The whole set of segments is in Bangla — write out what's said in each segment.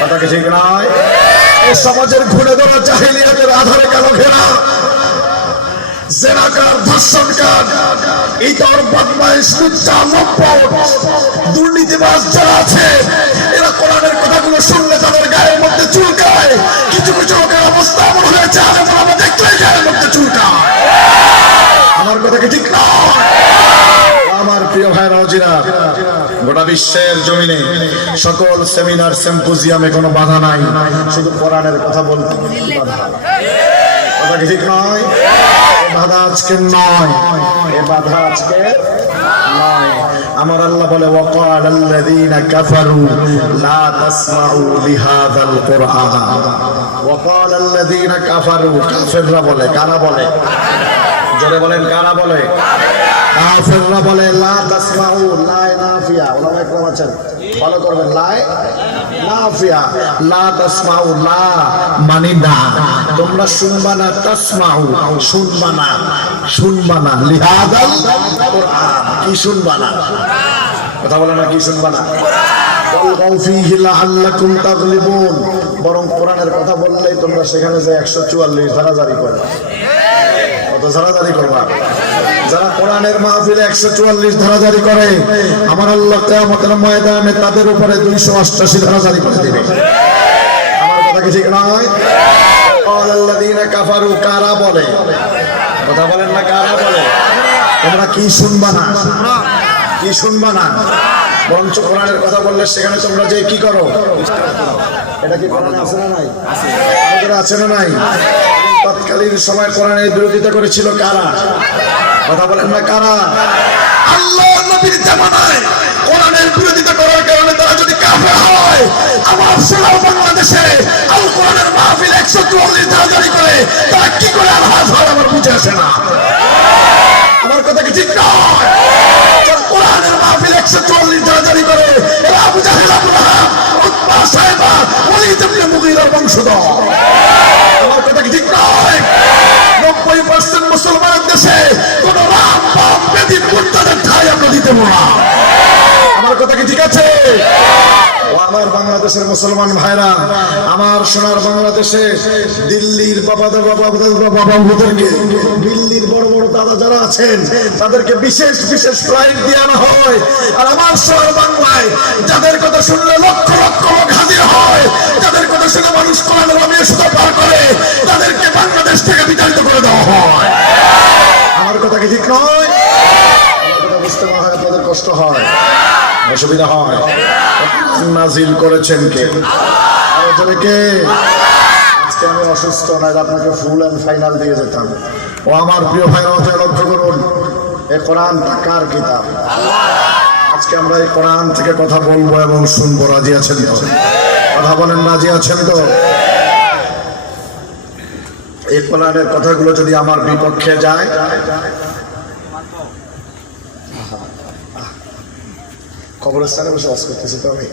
কথা কি ঠিক নয়? এই সমাজের ঘুরে ধরা জাহেলিয়াতের আধারে কালো ঘেরা জেনাকার, ধর্ষণকার, ইতর, বদমাইশ, লুচ্চা, লম্পট, দুর্নীতিবাজ যারা আছে, এরা কোরআনের কথাগুলো শুনলে তাদের গায়ের মধ্যে চুলকায়। কিছু কিছু লোকের অবস্থা এমন হয়েছে, আমরা দেখলে গায়ের মধ্যে চুলকায়। আমার কথা কি ঠিক নয়? আমার প্রিয় ভাইরা ওজিরা, গোটা বিশ্বের জমিনে সকল সেমিনার সিম্পোজিয়ামে কোনো বাধা নাই, শুধু কোরআনের কথা বলতে বাধা। কথা কি ঠিক নয়? বাধা আজকে নয়, এ বাধা আজকে নয়। আমার আল্লাহ বলে ওয়াকাল আল্লাযীনা কাফারু লা তাসমাউ লিহাযাল কুরআন। ওয়াকাল আল্লাযীনা কাফারু, কাফেররা বলে, কারা বলে? জোরে বলেন, কারা বলে? কাফেররা বলে লা তাসমাউ, লা নাফিয়া। ওলামা একরাম আছেন, ফলো করবেন। লা নাফিয়া, লা তাসমাউ, লা মানে না, তোমরা শুনবা না। তাসমাউ, শুনবা না, শুনবা না। লিহাযাল কুরআন, কি শুনবা না? কথা বলে না, কি শুনবা না? বরং কোরআনের কথা বললেই তোমরা সেখানে যে 144 ধারা জারি করবা। কত ধারা জারি করবা? যারা কোরআনের মাহফিলে 144 ধারা জারি করে, আমার আল্লাহ কিয়ামতের ময়দানে তাদের উপরে 288 ধারা জারি করে দিবে। আমার কথা কি ঠিক নয়? আল্লাযীনা কাফারু, কারা বলে? কথা বলেন না, কারা বলে? তোমরা কি শুনবা না? কি শুনবা না? বরঞ্চ কোরআনের কথা বললে সেখানে তোমরা যে কি করো? এটা কি কোরআনে আছে না নাই? আছে না নাই? তৎকালীন সময় কোরআনের বিরোধিতা করেছিল কারা? কথা বলেন না, কারা? আল্লাহ নবীর জামানায় কোরআনের বিরোধিতা করার কারণে তারা যদি কাফের হয়, আমার সারা বাংলাদেশে আল কোরআনের মাহফিল 144 ধারা জারি করে, তারা কি করে আলহাজ হয় আমার বুঝে আসে না। আমার কথা কি ঠিক নয়? কোরআনের মাহফিল 144 ধারা জারি করে, এরা আবু জাহেল, আবু লাহাব, উতবা, সাইবা, ওয়ালিদ ইবনে মুগীরার বংশধর। আমার কথা কি ঠিক নয়? 90% মুসলমানের দেশে কোন রাম, বাম, বেদী, মুর্তাদের ঠাঁই আমরা দিতে না। আমার কথা কি ঠিক আছে? ও আমার বাংলাদেশের মুসলমান ভাইরা, আমার সোনার বাংলাদেশে দিল্লির বাবাদেরকে, দিল্লির বড় বড় দাদা যারা আছেন, তাদেরকে বিশেষ বিশেষ ফ্লাইট দিয়ে আনা হয়। আর আমার সোনার বাংলায় যাদের কথা শুনলে লক্ষ লক্ষ লোক হাজির হয়, যাদের কথা শুনে মানুষ কোরআনের নামে সুতা পার করে, তাদেরকে বাংলাদেশ থেকে বিতাড়িত করে দেওয়া হয়। আমার কথা কি ঠিক নয়? আমার কথা বুঝতে না হয় আপনাদের কষ্ট হয়, অসুবিধা হয়। নাজিল করেছেন কে? কে? আজকে আমি অসুস্থ, নয় আপনাকে ফুল এন্ড ফাইনাল দিয়ে যেতাম। ও আমার প্রিয় ভাইরা, লক্ষ্য করুন, এই কোরআন কার কিতাব? আজকে আমরা এই কোরআন থেকে কথা বলবো এবং শুনবো। রাজি আছেন তো? কথা বলেন, রাজি আছেন তো? এই কোরআনের কথাগুলো যদি আমার বিপক্ষে যায়, কবরস্থানে বসবাস করতেছি তো আমি,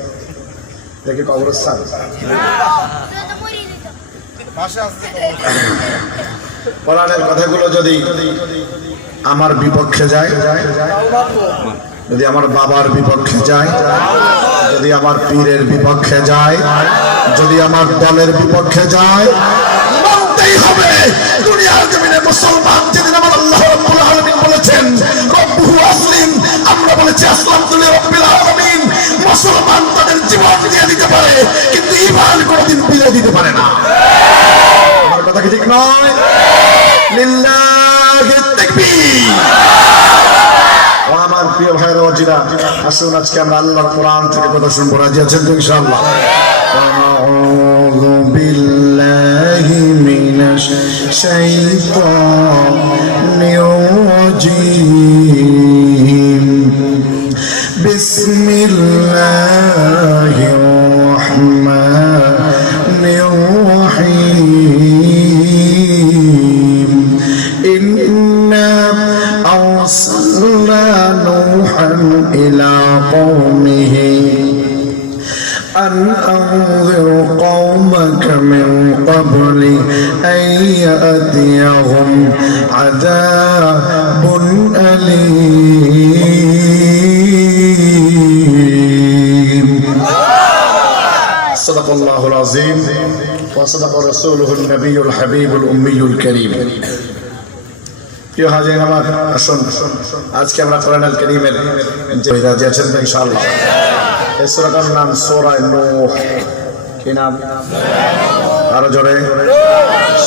দেখি কবরস্থান, কোরআনের কথাগুলো যদি আমার বিপক্ষে যায়, যদি আমার বাবার বিপক্ষে যায়, যদি আমার পীরের বিপক্ষে যায়, যদি আমার দলের বিপক্ষে যায়, মানতেই হবে। দুনিয়ার জমিনে মুসলমান যেদিন আমার আল্লাহ রাব্বুল আলামিন বলেছেন রব্বুহু আসলিম, আমরা বলেছি আসলামতু লিরাব্বিল আলামিন। মুসলমান তাদের জীবন দিয়ে দিতে পারে, কিন্তু ঈমান কোনদিন বিলিয়ে দিতে পারে না। আমার কথা কি ঠিক নয়? লিল্লাহি তাকবীর। ও আমার প্রিয় ভাইরা ওজিরা, আসুন আজকে আমরা আল্লাহর কোরআন থেকে কথা শুনবো। রাজি আছেন তো ইনশাআল্লাহ? আউযু বিল্লাহি মিনাশ শাইতানির রাজীম। বিসমিল্লাহির রাহমানির রাহিম। ইন্না আরসালনা নূহান ইলা কওমিহি أن أنذر قومك من قبل أن يأتيهم عذاب أليم সাদাকাল্লাহুল আযীম ওয়া সাদাকা রাসূলুহুন নবিয়্যুল হাবিবুল উম্মিয়ুল কারীম। প্রিয় হাজিরিন আমার, আসুন আজকে আমরা কোরআনুল কারীমের যে রাজি আছেন ইনশাআল্লাহ। এই সূরাটার নাম সূরা নূহ। কি নাম? আরো জোরে,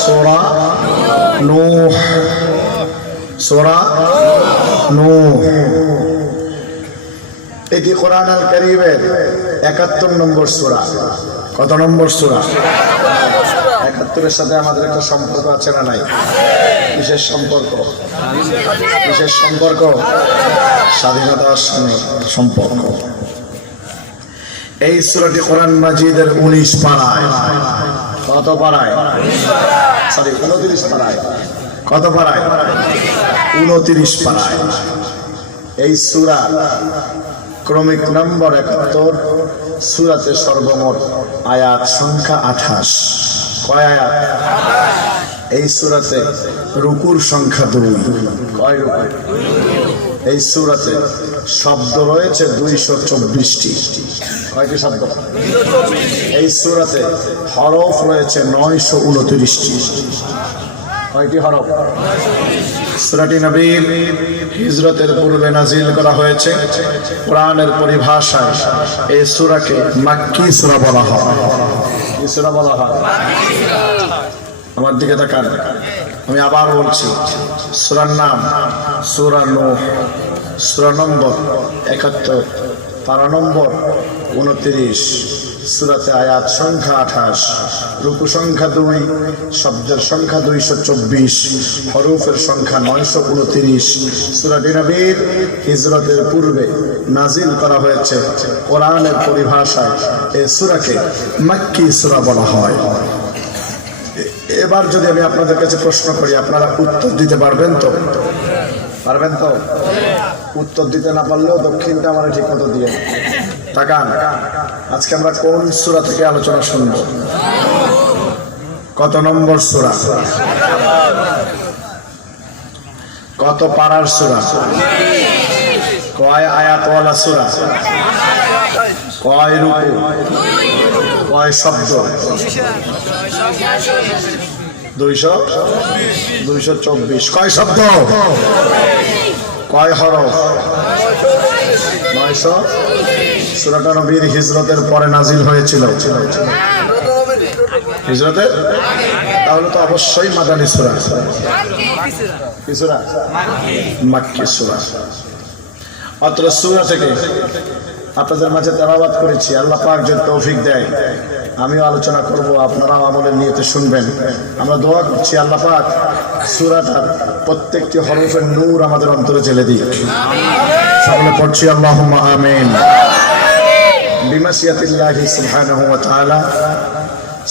সূরা নূহ। সূরা নূহ এটি কোরআনুল কারীমের ৭১ নম্বর সূরা। কত নম্বর সূরা? ৭১-এর সাথে আমাদের একটা সম্পর্ক আছে না নাই? বিশেষ সম্পর্ক। বিশেষ সম্পর্ক, স্বাধীনতার সম্পর্ক। এই সূরাটি কোরআন মাজিদের 19 পারায়। কত পারায়? সরি, 29 পারায়। কত পারায়? 29 পারায়। এই সূরা ক্রমিক নম্বর ৭১। সূরাতে সর্বমোট আয়াত সংখ্যা 28। কয় আয়াত? এই সূরাতে রুকুর সংখ্যা 2। কয় রুকু? এই সূরাতে শব্দ রয়েছে 224টি। কয়টি শব্দ? এই সূরাতে হরফ রয়েছে 929টি। কয়টি হরফ? সূরাটি নবীর হিজরতের পূর্বে নাজিল করা হয়েছে। কোরআনের পরিভাষায় এই সূরাকে মাক্কি সূরা বলা হয়। কি সূরা বলা হয়? আমার দিকে তাকান, আমি আবার বলছি। সূরার নাম সূরা নূহ। সূরা নম্বর ৭১, পারা নম্বর 29, সূরাতে আয়াত সংখ্যা 28, রুকু সংখ্যা 2, শব্দের সংখ্যা 224, হরফের সংখ্যা 929। সূরাটি নবীর হিজরতের পূর্বে নাজিল করা হয়েছে। কোরআনের পরিভাষায় এই সূরাকে মাক্কি সূরা বলা হয়। এবার যদি আমি আপনাদের কাছে প্রশ্ন করি, আপনারা উত্তর দিতে পারবেন তো? পারবেন তো? উত্তর দিতে না পারলেও দক্ষিণটা আমার ঠিক মতো দিয়ে তাকান। আজকে আমরা কোন সূরা থেকে আলোচনা শুনব? কত নম্বর সূরা? কত পারার সূরা? কয় আয়াতওয়ালা সূরা? কয় রুকু? কয় শব্দ? 224। কয় শব্দ? কয় হরফ? 900। সূরাটা নবীর হিজরতের পরে নাজিল হয়েছিল। হিজরতের? তাহলে তো অবশ্যই মাদানী সূরা। কি সূরা? মাক্কি সূরা। অত্র সূরা থেকে আপনাদের মাঝে তেলাওয়াত করেছি। আল্লাহ পাক যদি তৌফিক দেয় আমিও আলোচনা করব, আপনারাও আমলের নিয়তে শুনবেন। আমরা দোয়া করছি আল্লাহ পাক সূরাটার প্রত্যেকটি হরফের নূর আমাদের অন্তরে জেলে দিক। সকলে পড়ছি আল্লাহুম্মা আমিন। বিমাশিয়াতিল্লাহি সুবহানাহু ওয়া তাআলা।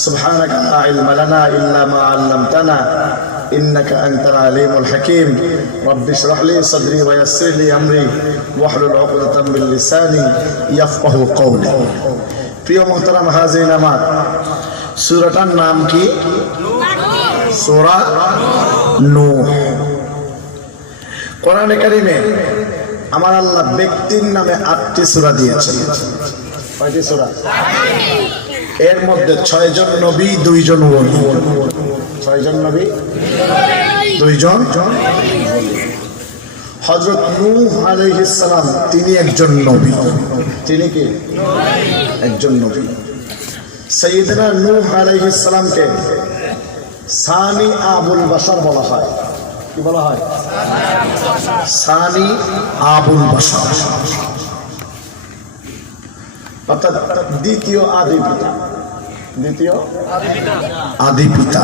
সুবহানাকা লা ইলমা লানা ইল্লা মা 'আল্লামতানা ইন্নাকা আনতাল আলিমুল হাকীম। রব্বি ইশরাহ লি সাদরি ওয়া ইয়াসসির লি আমরি ওয়াহলুল 'উকদাতাম মিন লিসানি ইয়াফকাহু কওলি। প্রিয় মুহতারাম হাজিরিন আমার, সূরাটার নাম কি? সূরা নূহ। কোরআনে কারীমে আমার আল্লাহ ব্যক্তির নামে 8টি সূরা দিয়েছেন। কয়টি সূরা? এর মধ্যে 6 জন নবী, 2 জন ওলি। 6 জন নবী, 2 জন। হযরত নূহ আলাইহিস সালাম তিনি একজন নবী। তিনি কি? একজন নবী। সাইয়েদনা নূহ আলাইহিস সালামকে সানি আবুল বাশার বলা হয়। কি বলা হয়? সানি আবুল বাশার, অর্থাৎ দ্বিতীয় আদি পিতা। দ্বিতীয় আদি পিতা।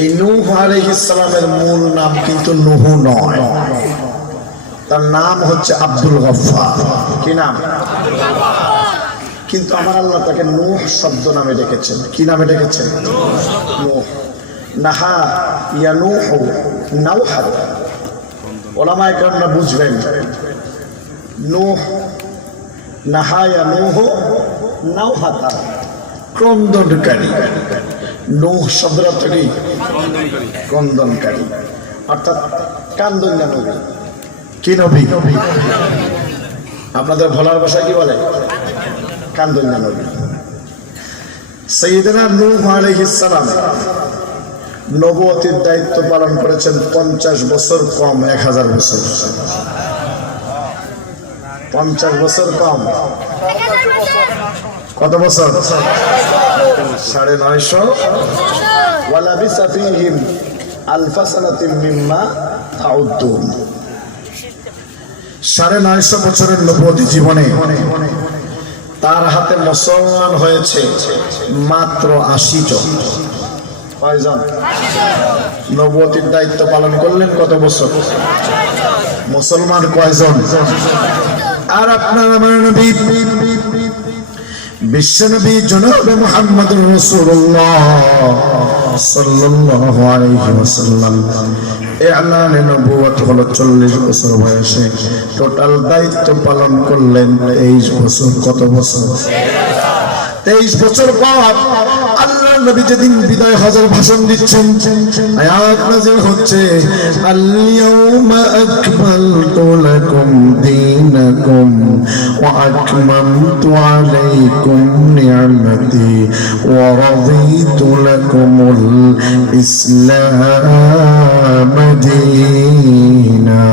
এই নূহ আলাইহিস সালামের মূল নাম কিন্তু নূহ নয়, তার নাম হচ্ছে আব্দুল গফফার। কি নাম? কিন্তু আমার আল্লাহ তাকে নূহ শব্দ নামে ডেকেছেন। কি নামে ডেকেছেন? নূহ। নাহা ইয়া নূহ নাওহা। ওলামায়ে কেরামরা বুঝবেন, নূহ নাহা ইয়া নূহ নাওহাতা, ক্রন্দনকারী। নূহ শব্দের অর্থ কি? ক্রন্দনকারী, অর্থাৎ কান্দন্যা নবী। কি নবী? আপনাদের ভোলার ভাষায় কি বলে? কান্দন না নবী। সাইয়েদনা নূহ আলাইহিস সালাম নবুয়তের দায়িত্ব পালন করেছেন 50 বছর কম 1000 বছর। 50 বছর কম কত বছর? 950। ওয়ালাবিসা ফীহিম আলফা সানাতিন মিম্মা তাউদ্দুন। 950 বছরের নবুয়তি জীবনে তার হাতে মুসলমান হয়েছে মাত্র 80 জন। কয়জন? নবুয়তির দায়িত্ব পালন করলেন কত বছর? মুসলমান কয়জন? আর আপনার আমার নবী বিশ্বনবী জনাব মুহাম্মদুর রাসূলুল্লাহ সাল্লাল্লাহু আলাইহি ওয়াসাল্লাম ইলানে নবুয়ত হলো 40 বছর বয়সে। টোটাল দায়িত্ব পালন করলেন 23 বছর। কত বছর? 23 বছর পর আল্লাহ নবী যেদিন বিদায় হজের ভাষণ দিচ্ছেন, আয়াত নাযিল হচ্ছে, আল ইয়াউমা আকমালতু লাকুম দীনাকুম ওয়া আকমামতু আলাইকুম নি'মাতি ওয়া রাদিতু লাকুমুল ইসলাম দীনা।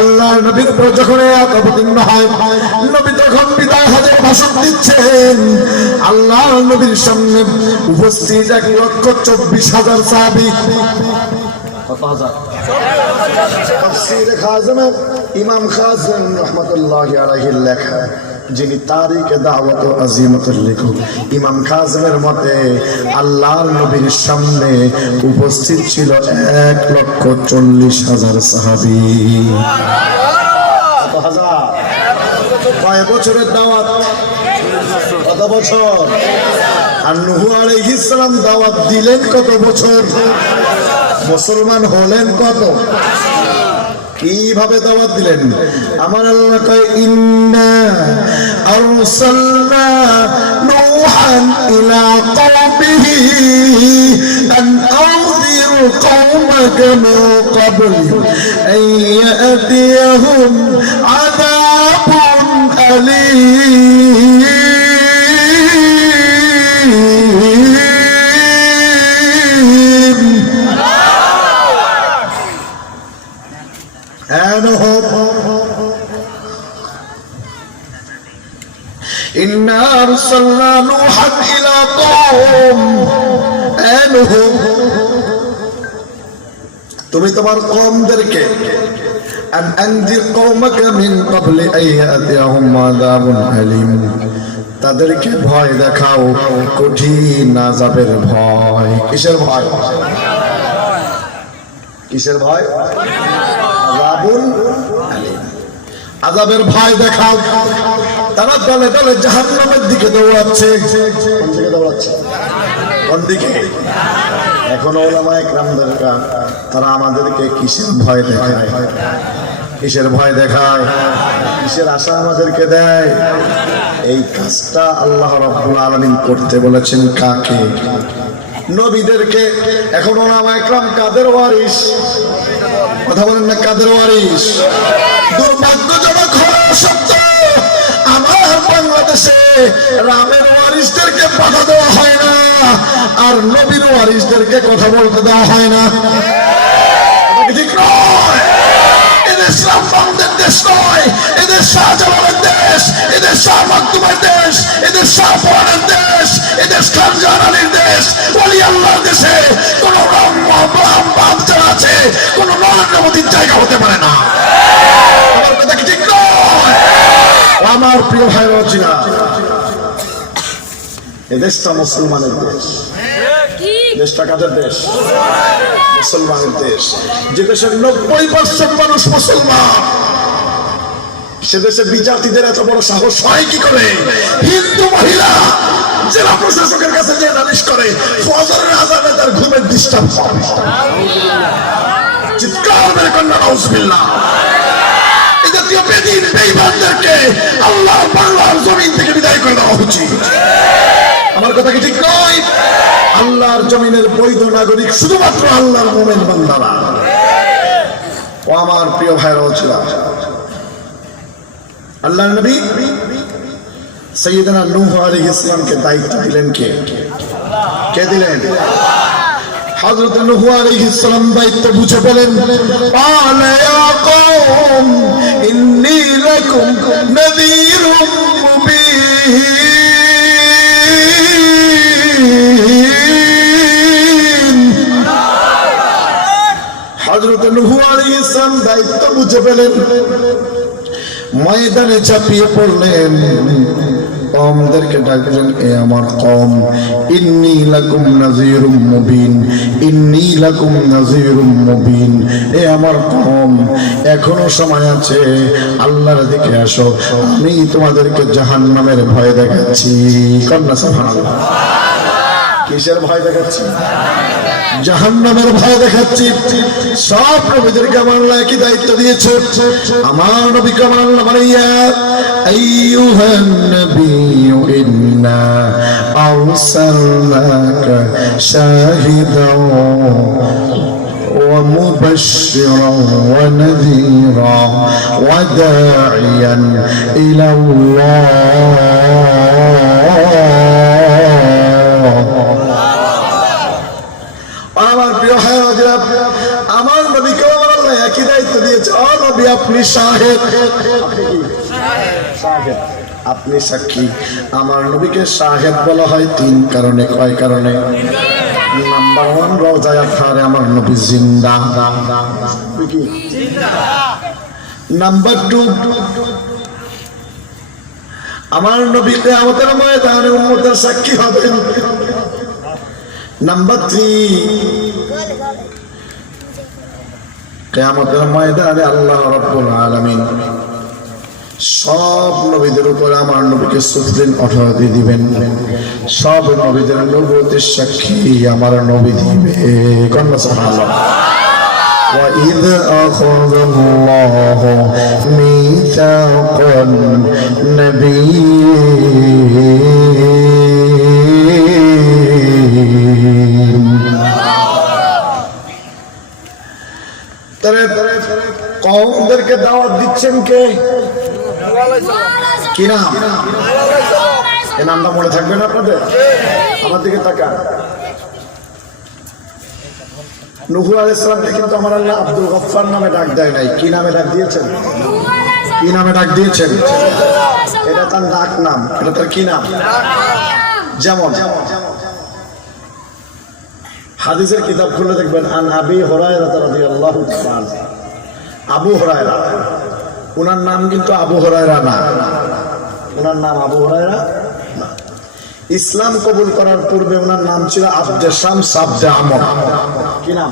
আল্লাহ নবীর উপর যখন আয়াত অবতীর্ণ হয়, নবী তখন বিদায় হজের ভাষণ দিচ্ছেন। আল্লাহ নবীর সামনে উপস্থিত 1,24,000 সাহাবী। কত হাজার? তাফসীরে খাজমে ইমাম খাজম রাহমাতুল্লাহি আলাইহির লেখা, যিনি তারিখে দাওয়াত ও আজিমতের লেখক, ইমাম খাজমের মতে আল্লাহর নবীর সামনে উপস্থিত ছিল 1,40,000 সাহাবী। কত হাজার? কয় বছরের দাওয়াত? কত বছর? আর নূহ আলাইহিস সালাম দাওয়াত দিলেন কত বছর? মুসলমান হলেন কত? কিভাবে দাওয়াত দিলেন? আমার আল্লাহ কয়, ইন্না আরসালনা নূহান ইলা কওমিহি আন আনযির কওমাকা মিন ক্বাবলি আন ইয়াতিয়াহুম আযাবুন আলীম। إنا أرسلنا نوحا إلى قوم نوح তুমি তোমার কওমদেরকে আন আনজির কওমাকা মিন ক্বাবলি আন ইয়াতিয়াহুম আযাবুন আলীম, তাদেরকে ভয় দেখাও কঠিন আযাবের ভয়। কিসের ভয়? কিসের ভয়? আযাবুন আলীম, আযাবের ভয় দেখাও। তারা দলে দলে জাহান্নামের দিকে দৌড়াচ্ছে। কোন দিকে দৌড়াচ্ছে? কোন দিকে? এখন ওলামায়ে কেরামদেরকে তারা আমাদেরকে কিসের ভয় দেখায়? কিসের ভয় দেখায়? কিসের আশা আমাদেরকে দেয়? এই কাজটা আল্লাহ রাব্বুল আলামিন করতে বলেছেন কাকে? নবীদেরকে। এখন ওলামায়ে কেরাম কাদের ওয়ারিস? কথা বলেন না, কাদের ওয়ারিস? দুর্ভাগ্যজনক হলো সত্য, আমার বাংলাদেশে রামের ওয়ারিসদেরকে বাধা দেওয়া হয় না, আর নবীর ওয়ারিসদেরকে কথা বলতে দেওয়া হয় না। ঠিক নয়। এদের ইসলামদের দেশ নয়, এদের শাহজালালের দেশ, এদের শাহ মাকদুমের দেশ, এদের শাহ পরানের দেশ, এদের খানজাহান আলীর দেশ। ওলি আল্লাহর দেশে কোন রাম যারা আছে, কোন নরেন্দ্র মোদীর জায়গা হতে পারে না। আমার কথা কি ঠিক নয়? আমার প্রিয় ভাই রচিনা, এ দেশটা মুসলমানের দেশ। দেশটা কাদের দেশ? মুসলমানের দেশ। যে দেশের 90% মানুষ মুসলমান, সে দেশে বিজাতিদের এত বড় সাহস হয় কি করে? হিন্দু মহিলা জেলা প্রশাসকের কাছে যে নালিশ করে, ফজরের আযানে তার ঘুমের ডিস্টার্ব হয়। চিৎকার মেরে কন্যা নাউজুবিল্লাহ। এই জাতীয় বেদিন বেঈমানদেরকে আল্লাহর বাংলার জমিন থেকে বিদায় করে দেওয়া উচিত। আমার কথা কি ঠিক নয়? আল্লাহর জমিনের বৈধ নাগরিক শুধুমাত্র আল্লাহর মুমিন বান্দারা। ও আমার প্রিয় ভাইরা ছিল, আল্লাহর নবী সাইয়েদনা নূহ আলাইহিস সালামকে দায়িত্ব দিলেন কে? কে দিলেন? হযরত নূহ আলাইহিস সালাম দায়িত্ব বুঝে বলেন, ক্বালা ইয়া কওম ইন্নী লাকুম নাযীরুম মুবিন। হযরত নূহ আলাইহিস সালাম দায়িত্ব বুঝে পেলেন, ময়দানে ঝাঁপিয়ে পড়লেন, কওমদেরকে ডাকলেন, এ আমার কওম, ইন্নী লাকুম নাযীরুম মুবিন, ইন্নী লাকুম নাযীরুম মুবিন। এ আমার কওম, এখনো সময় আছে, আল্লাহর দিকে আসো, আমি তোমাদেরকে জাহান্নামের ভয় দেখাচ্ছি। কন্যা সুবহানাল্লাহ। কিসের ভয় দেখাচ্ছি? জাহান্নামের ভয় দেখাচ্ছি। সব নবীদেরকে আমার আল্লাহ একই দায়িত্ব দিয়েছে। আমার নবীকে আমার আল্লাহ বলে, ইয়া আইয়ুহান নাবিয়্যু ইন্না আরসালনাকা শাহিদান ومبشرا ونذيرا وداعيا إلى الله। আমার প্রিয় হাজিরা, আমার নবীকে আমার আল্লাহ একই দায়িত্ব দিয়েছে। ও নবী, আপনি শাহেদ, আপনি সাক্ষী। আমার নবীকে শাহেদ বলা হয় তিন কারণে। কয় কারণে? নাম্বার 1, রওজায়ে আতহারে আমার নবী জিন্দা। নাম্বার 2, আমার নবী কিয়ামতের ময়দানে উম্মতের সাক্ষী হবেন। নাম্বার 3, কিয়ামতের ময়দানে আল্লাহ রাব্বুল আলামিন সব নবীদের উপরে আমার নবীকে সুপ্রিম অথরিটি দিবেন। সব নবীদের নবুয়তের সাক্ষী আমার নবী দিবে। কন্যা সুবহানাল্লাহ। وَإِذْ أَخَذَ اللَّهُ مِيثَاقَ النَّبِيِّينَ। কওমদেরকে দাওয়াত দিচ্ছেন কে? কি নাম? এই নামটা মনে থাকবে না আপনাদের? আমার দিকে তাকান। নূহ আলাইহিস সালামকে কিন্তু আমার আল্লাহ আব্দুল গফফার নামে ডাক দেয় নাই। কি নামে ডাক দিয়েছেন? কি নামে ডাক দিয়েছেন? এটা তার ডাক নাম। এটা তার কি নাম? যেমন হাদিসের কিতাব খুলে দেখবেন, আন আবি হুরায়রা রাদিয়াল্লাহু তাআলা, আবু হুরায়রা, ওনার নাম কিন্তু আবু হুরায়রা না। ওনার নাম আবু হুরায়রা না। ইসলাম কবুল করার পূর্বে ওনার নাম ছিল আব্দে শামস আব্দে আমর। কি নাম?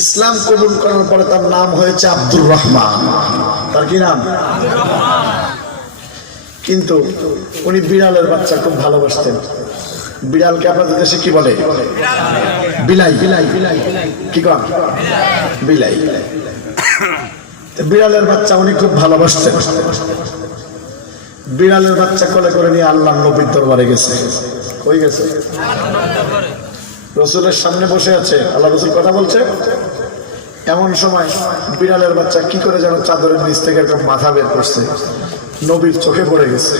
ইসলাম কবুল করার পরে তার নাম হয়েছে আব্দুর রহমান। তার কি নাম? কিন্তু উনি বিড়ালের বাচ্চা খুব ভালোবাসতেন। বিড়ালকে আপনাদের দেশে কি বলে? বিলাই। কি কন? বিলাই। বিড়ালের বাচ্চা উনি খুব ভালোবাসতেন। বিড়ালের বাচ্চা কোলে করে নিয়ে আল্লাহর নবীর দরবারে গেছে। কই গেছে? রাসূলের সামনে বসে আছে, আল্লাহ রাসূল কথা বলছে। এমন সময় বিড়ালের বাচ্চা কি করে যেন চাদরের নিচ থেকে একটা মাথা বের করছে, নবীর চোখে পড়ে গেছে।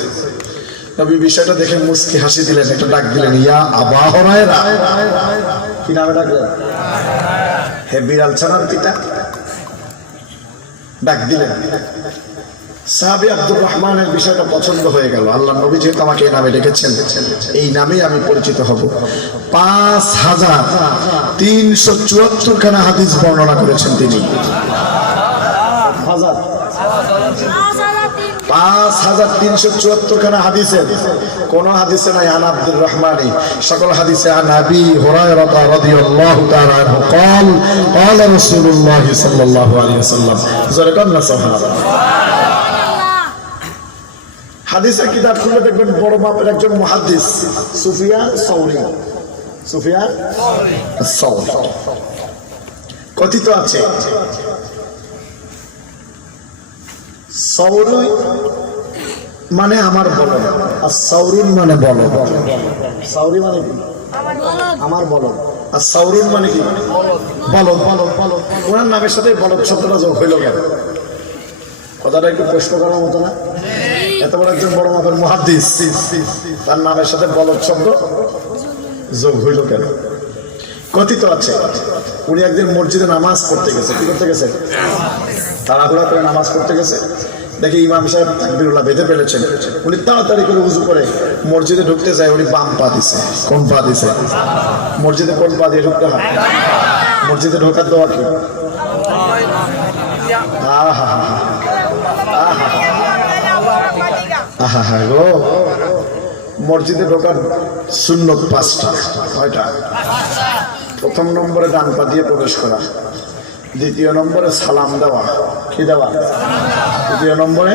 নবী বিষয়টা দেখে মুস্কি হাসি দিলেন, একটা ডাক দিলেন, ইয়া আবা হুরায়রা। কি নামে ডাকলেন? হে বিড়াল ছানার পিতা। ডাক দিলেন। সাহাবী আব্দুর রহমানের বিষয়টা পছন্দ হয়ে গেল। আল্লাহ নবী যেহেতু আমাকে এই নামে ডেকেছেন, এই নামেই আমি পরিচিত হব। 5374 খানা হাদিস বর্ণনা করেছেন তিনি। 5374 খানা হাদিসের কোন হাদিসে নাই আন আব্দুর রহমানি, সকল হাদিসে আন আবি হুরায়রা রাদিয়াল্লাহু তাআলা আনহু قال قال رسول الله صلى الله عليه وسلم। জোরে সুবহানাল্লাহ। হাদিসের কিতাব খুলে দেখবেন, বড় মাপের একজন মুহাদ্দিস সুফিয়ান সাউরি কথিত আছে, সাউরি মানে আমার বলদ, আর সাউরুন মানে বলদ। সাউরি মানে কি? আমার বলদ। আর সাউরুন মানে কি? বলদ। ওনার নামের সাথে বলদ শব্দটা যোগ হইল কেন? কথাটা একটু প্রশ্ন করার মতো না? এত বড় একজন বড় মাপের মুহাদ্দিস, তার নামের সাথে বলদ শব্দ যোগ হইল কেন? কথিত আছে উনি একদিন মসজিদে নামাজ পড়তে গেছে। কি করতে গেছে? তাড়াহুড়া করে নামাজ পড়তে গেছে। দেখি ইমাম সাহেব তাকবীরুল্লাহ বেঁধে ফেলেছেন। উনি তাড়াতাড়ি করে উযু করে মসজিদে ঢুকতে যায়, উনি বাম পা দিছে। কোন পা দিছে? মসজিদে কোন পা দিয়ে ঢুকতে হয়? মসজিদে ঢোকার দোয়া কি? আহা আহা আহা আহা গো, মসজিদে ঢোকার সুন্নত 5টা। কয়টা? প্রথম নম্বরে ডান পা দিয়ে প্রবেশ করা, দ্বিতীয় নম্বরে সালাম দেওয়া। কি দেওয়া? তৃতীয় নম্বরে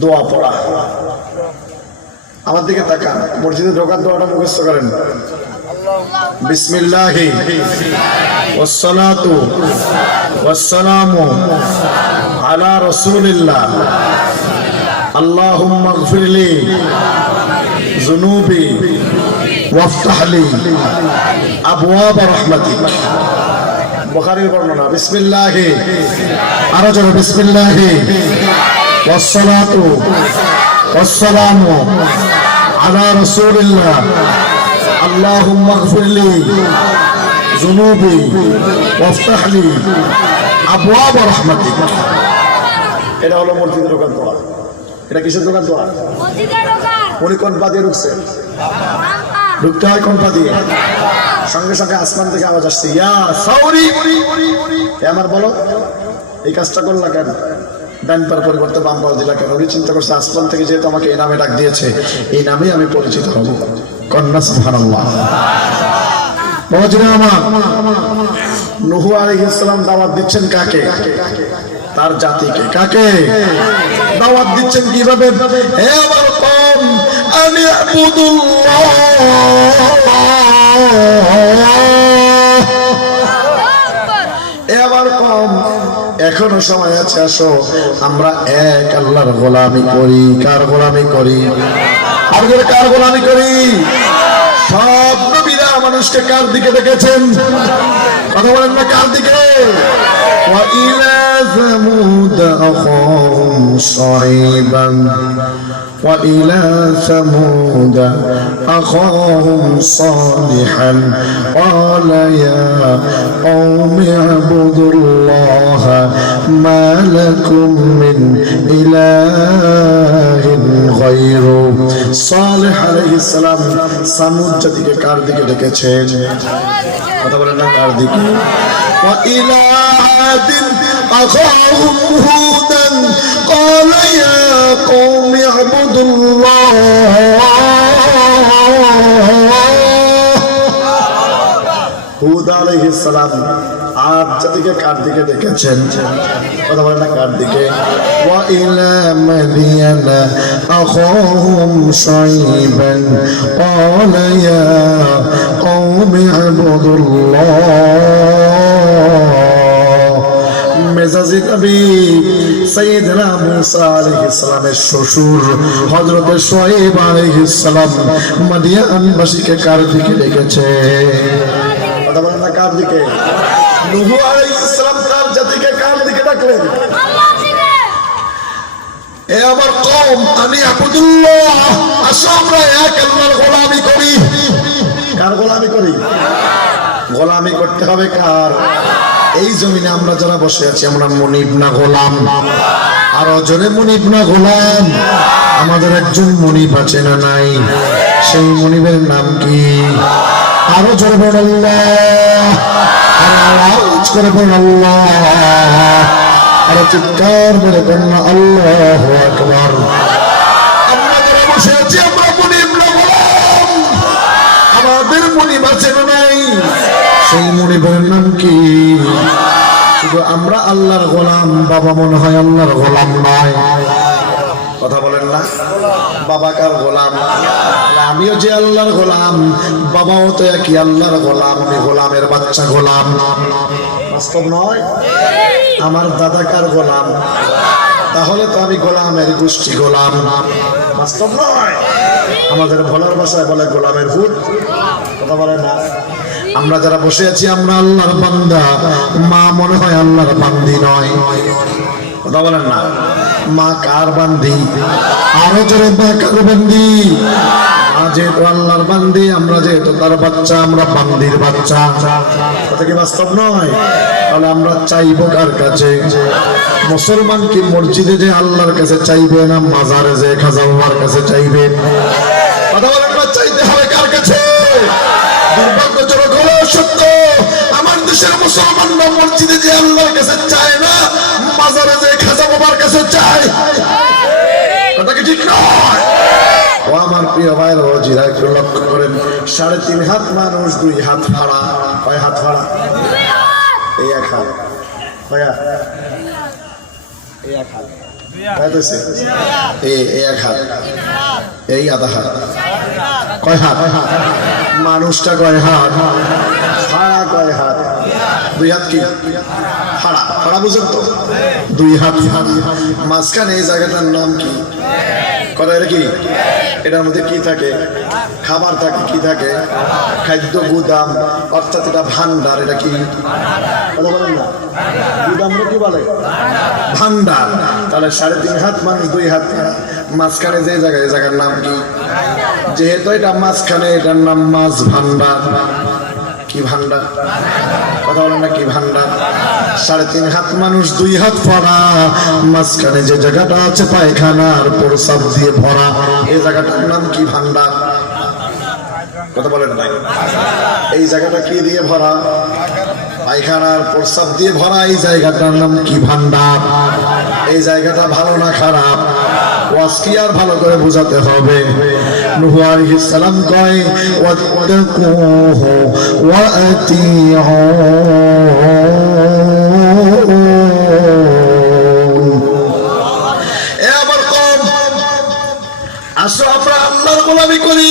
দোয়া পড়া। আমার দিকে তাকান, মসজিদে ঢোকার দোয়াটা মুখস্থ করেন। বিসমিল্লাহি ওয়াসসালাতু ওয়াসসালামু আলা রাসূলিল্লাহ আল্লাহুম্মা ইগফিরলি যুনুবি ওয়াফতাহ লি আবওয়াব রাহমাতিক। বুখারীর বর্ণনা। বিসমিল্লাহি, আরো জোরে বিসমিল্লাহি ওয়াসসালাতু ওয়াসসালামু আলা রাসূলিল্লাহ আল্লাহুম্মা ইগফিরলি যুনুবি ওয়াফতাহ লি আবওয়াব রাহমাতিক। এটা হলো মসজিদে ঢোকার দোয়া। এটা কিসের দোকান? দোয়া। উনি কোন পা দিয়ে ঢুকছে? ঢুকতে হয় কোন পা দিয়ে? সঙ্গে সঙ্গে আসমান থেকে আওয়াজ আসছে, ইয়া সাউরি। আমার বলো, এই কাজটা করলা কেন? ডান পার পরিবর্তে বাম পা দিলা কেন? উনি চিন্তা করছে আসমান থেকে যেহেতু আমাকে এই নামে ডাক দিয়েছে, এই নামেই আমি পরিচিত হব। কন্যা সুবহানাল্লাহ। নূহ আলাইহিস সালাম দাওয়াত দিচ্ছেন কাকে? তার জাতিকে। কাকে দাওয়াত দিচ্ছেন? কিভাবে? হে আমার কওম, আনি আবুদুল্লাহ, হে আমার কওম, এখনো সময় আছে, আসো আমরা এক আল্লাহর গোলামি করি। কার গোলামি করি? আর কার গোলামি করি? সব নবীরা মানুষকে কার দিকে ডেকেছেন? কথা বলেন না, কার দিকে? وإلى ثمود أخاهم شعيبا وإلى ثمود أخاهم صالحا قال يا قوم اعبدوا الله ما لكم من إله غيره। صالح عليه السلام সামুদ জাতিকে কার দিকে ডেকেছেন? কথা বলেন না, কার দিকে? وإلى عاد أخاهم هودا قال يا قوم اعبدوا الله। হুদ আলাইহিস সালাম আদ জাতিকে কার দিকে ডেকেছেন? কথা বলেন না, কার দিকে? وإلى مدين أخاهم شعيبا قال يا قوم اعبدوا الله। মেজাজি নবী সাইয়েদনা মুসা আলাইহিস সালামের শ্বশুর হযরত শুআয়ব আলাইহিস সালাম মাদিয়ানবাসীকে কার দিকে ডেকেছে? কথা বলেন না, কার দিকে? নূহ আলাইহিস সালাম তার জাতিকে কার দিকে ডাকলেন? আল্লাহর দিকে। এ আমার কওম, আমি আবুদুল্লাহ, আসো আমরা এক আল্লাহর গোলামি করি। কার গোলামি করি? গোলামি করতে হবে কার? এই জমিনে আমরা যারা বসে আছি, আমরা মুনিব না গোলাম? আরো জোরে মুনিব না গোলাম? আমাদের একজন মুনিব আছে না নাই? সেই মুনিবের নাম কি? আরো জোরে বলুন আল্লাহ, আওয়াজ করে বলুন আল্লাহ, আরো চিৎকার করে বলুন আল্লাহু আকবার। আমরা যারা বসে আছি, আমরা মুনিব না গোলাম? আমাদের মুনিব আছে না নাই? সেই মুনিবের নাম কি? শুধু আমরা আল্লাহর গোলাম, বাবা মনে হয় আল্লাহর গোলাম নয়। কথা বলেন না, বাবা কার গোলাম? আমিও যে আল্লাহর গোলাম, বাবাও তো একই আল্লাহর গোলাম। আমি গোলামের বাচ্চা, গোলাম বাস্তব নয়? আমার দাদা কার গোলাম? তাহলে তো আমি গোলামের গোষ্ঠী গোলাম, বাস্তব নয়? আমাদের ভোলার ভাষায় বলে গোলামের ভূত। কথা বলে না? আমরা যারা বসে আছি, আমরা আল্লাহর বান্দা, মা মনে হয় আল্লাহর বান্দি নয়। কথা বলেন না? মা কার বান্দি? আরো জোরে মা কার বান্দি? মা যেহেতু আল্লাহর বান্দি, আমরা যেহেতু তার বাচ্চা, আমরা বান্দির বাচ্চা। কথা কি বাস্তব নয়? তাহলে আমরা চাইবো কার কাছে? মুসলমান কি মসজিদে যে আল্লাহর কাছে চাইবে, না মাজারে যে খাজা বাবার কাছে চাইবে? কথা বলেন না, চাইতে হবে কার কাছে? দুর্ভাগ্যজনক হলো সত্য, আমার দেশের মুসলমানরা মসজিদে যে আল্লাহর কাছে চায় না, মাজারে যে খাজা বাবার কাছে চায়। কথা কি ঠিক নয়? ও আমার প্রিয় ভাইরা ও জিরা, একটু লক্ষ্য করেন, 3.5 হাত মানুষ, 2 হাত ফাড়া। কয় হাত ফাড়া? এই এক হাত। কয় হাত? এই এক হাত। এই এক হাত, এই আধা হাত। কয় হাত? মানুষটা কয় হাত? ফাড়া কয় হাত? 2 হাত। কি ফাড়া? ফাড়া বুঝেন তো? 2 হাত। মাঝখানে এই জায়গাটার নাম কি? কথা এটা কি? এটার মধ্যে কি থাকে? খাবার থাকে। কি থাকে? খাদ্য গুদাম, অর্থাৎ এটা ভান্ডার। এটা কি? কথা বলেন না, গুদামটা কি বলে? ভান্ডার। তাহলে 3.5 হাত মানুষ, 2 হাত মাঝখানে যে জায়গা, এই জায়গার নাম কি? যেহেতু এটা মাঝখানে, এটার নাম মাছ ভান্ডার। কি ভান্ডার? কথা বলেন না, কি ভান্ডার? 3.5 হাত মানুষ, 2 হাত ফাড়া, মাঝখানে যে জায়গাটা আছে পায়খানার প্রসাব দিয়ে ভরা, এই জায়গাটার নাম কি? ভান্ডার। কথা বলেন না, এই জায়গাটা কি দিয়ে ভরা? পায়খানার প্রসাব দিয়ে ভরা, এই জায়গাটার নাম কি? ভান্ডার। এই জায়গাটা ভালো না খারাপ? ওয়াজ কি আর ভালো করে বোঝাতে হবে? নূহ আলাইহিস সালাম কয়, ওয়াত্তাকুহু ওয়া আতিউন। এ আমার কওম, আসো আমরা আল্লাহর গোলামি করি,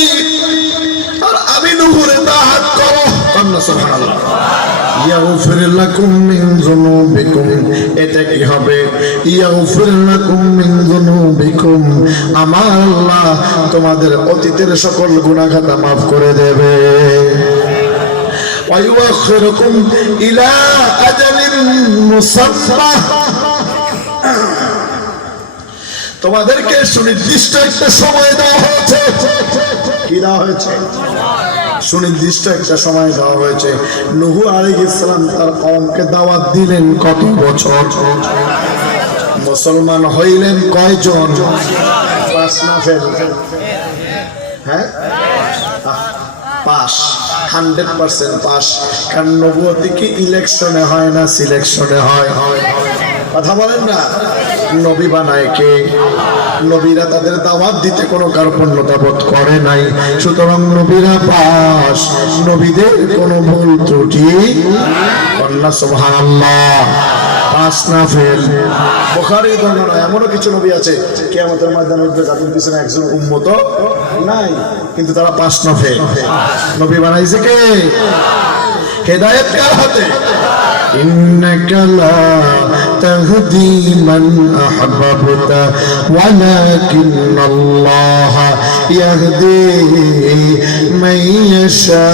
আর আমি নূহের তাআত করো। সুবহানাল্লাহ। ইয়াগফির লাকুম মিন যুনুবিকুম, এটা কি হবে? ইয়াগফির লাকুম মিন যুনুবিকুম, আমার আল্লাহ তোমাদের অতীতের সকল গুনাহ খাতা maaf করে দেবে। ওয়া ইউআখিরুকুম ইলা আজালিন মুসাম্মা, তোমাদেরকে সুনির্দিষ্ট একটা সময় দেওয়া হয়েছে। কি দেওয়া হয়েছে? সুনির্দিষ্ট একটা সময় দেওয়া হয়েছে। নূহ আলাইহিস সালাম তার কওমকে দাওয়াত দিলেন কত বছর? মুসলমান হইলেন কয়জন? 5 না ফেল? হ্যাঁ, পাস। 100% পাস। কারণ নবুয়তি কি ইলেকশনে হয় না সিলেকশনে হয়? কথা বলেন না। নবী বানায় কে? নবীরা তাদের দাওয়াত দিতে কোনো কার্পণ্যতা বোধ করে নাই, সুতরাং নবীরা পাস। নবীদের কোনো ভুল ত্রুটি আল্লাহ সুবহানাল্লাহ, পাস না ফেল। বুখারী বর্ণনা, এমনও কিছু নবী আছে কিয়ামতের ময়দানে উঠবে যাদের পিছনে একজন উম্মত নাই, কিন্তু তারা পাস না ফেল। নবী বানাইছে কে? হেদায়েত কার হাতে? ইন্নাকা লা তাহদি মান আহবাবতা ওয়ালাকিন্নাল্লাহ ইয়াহদি মান ইয়াশা।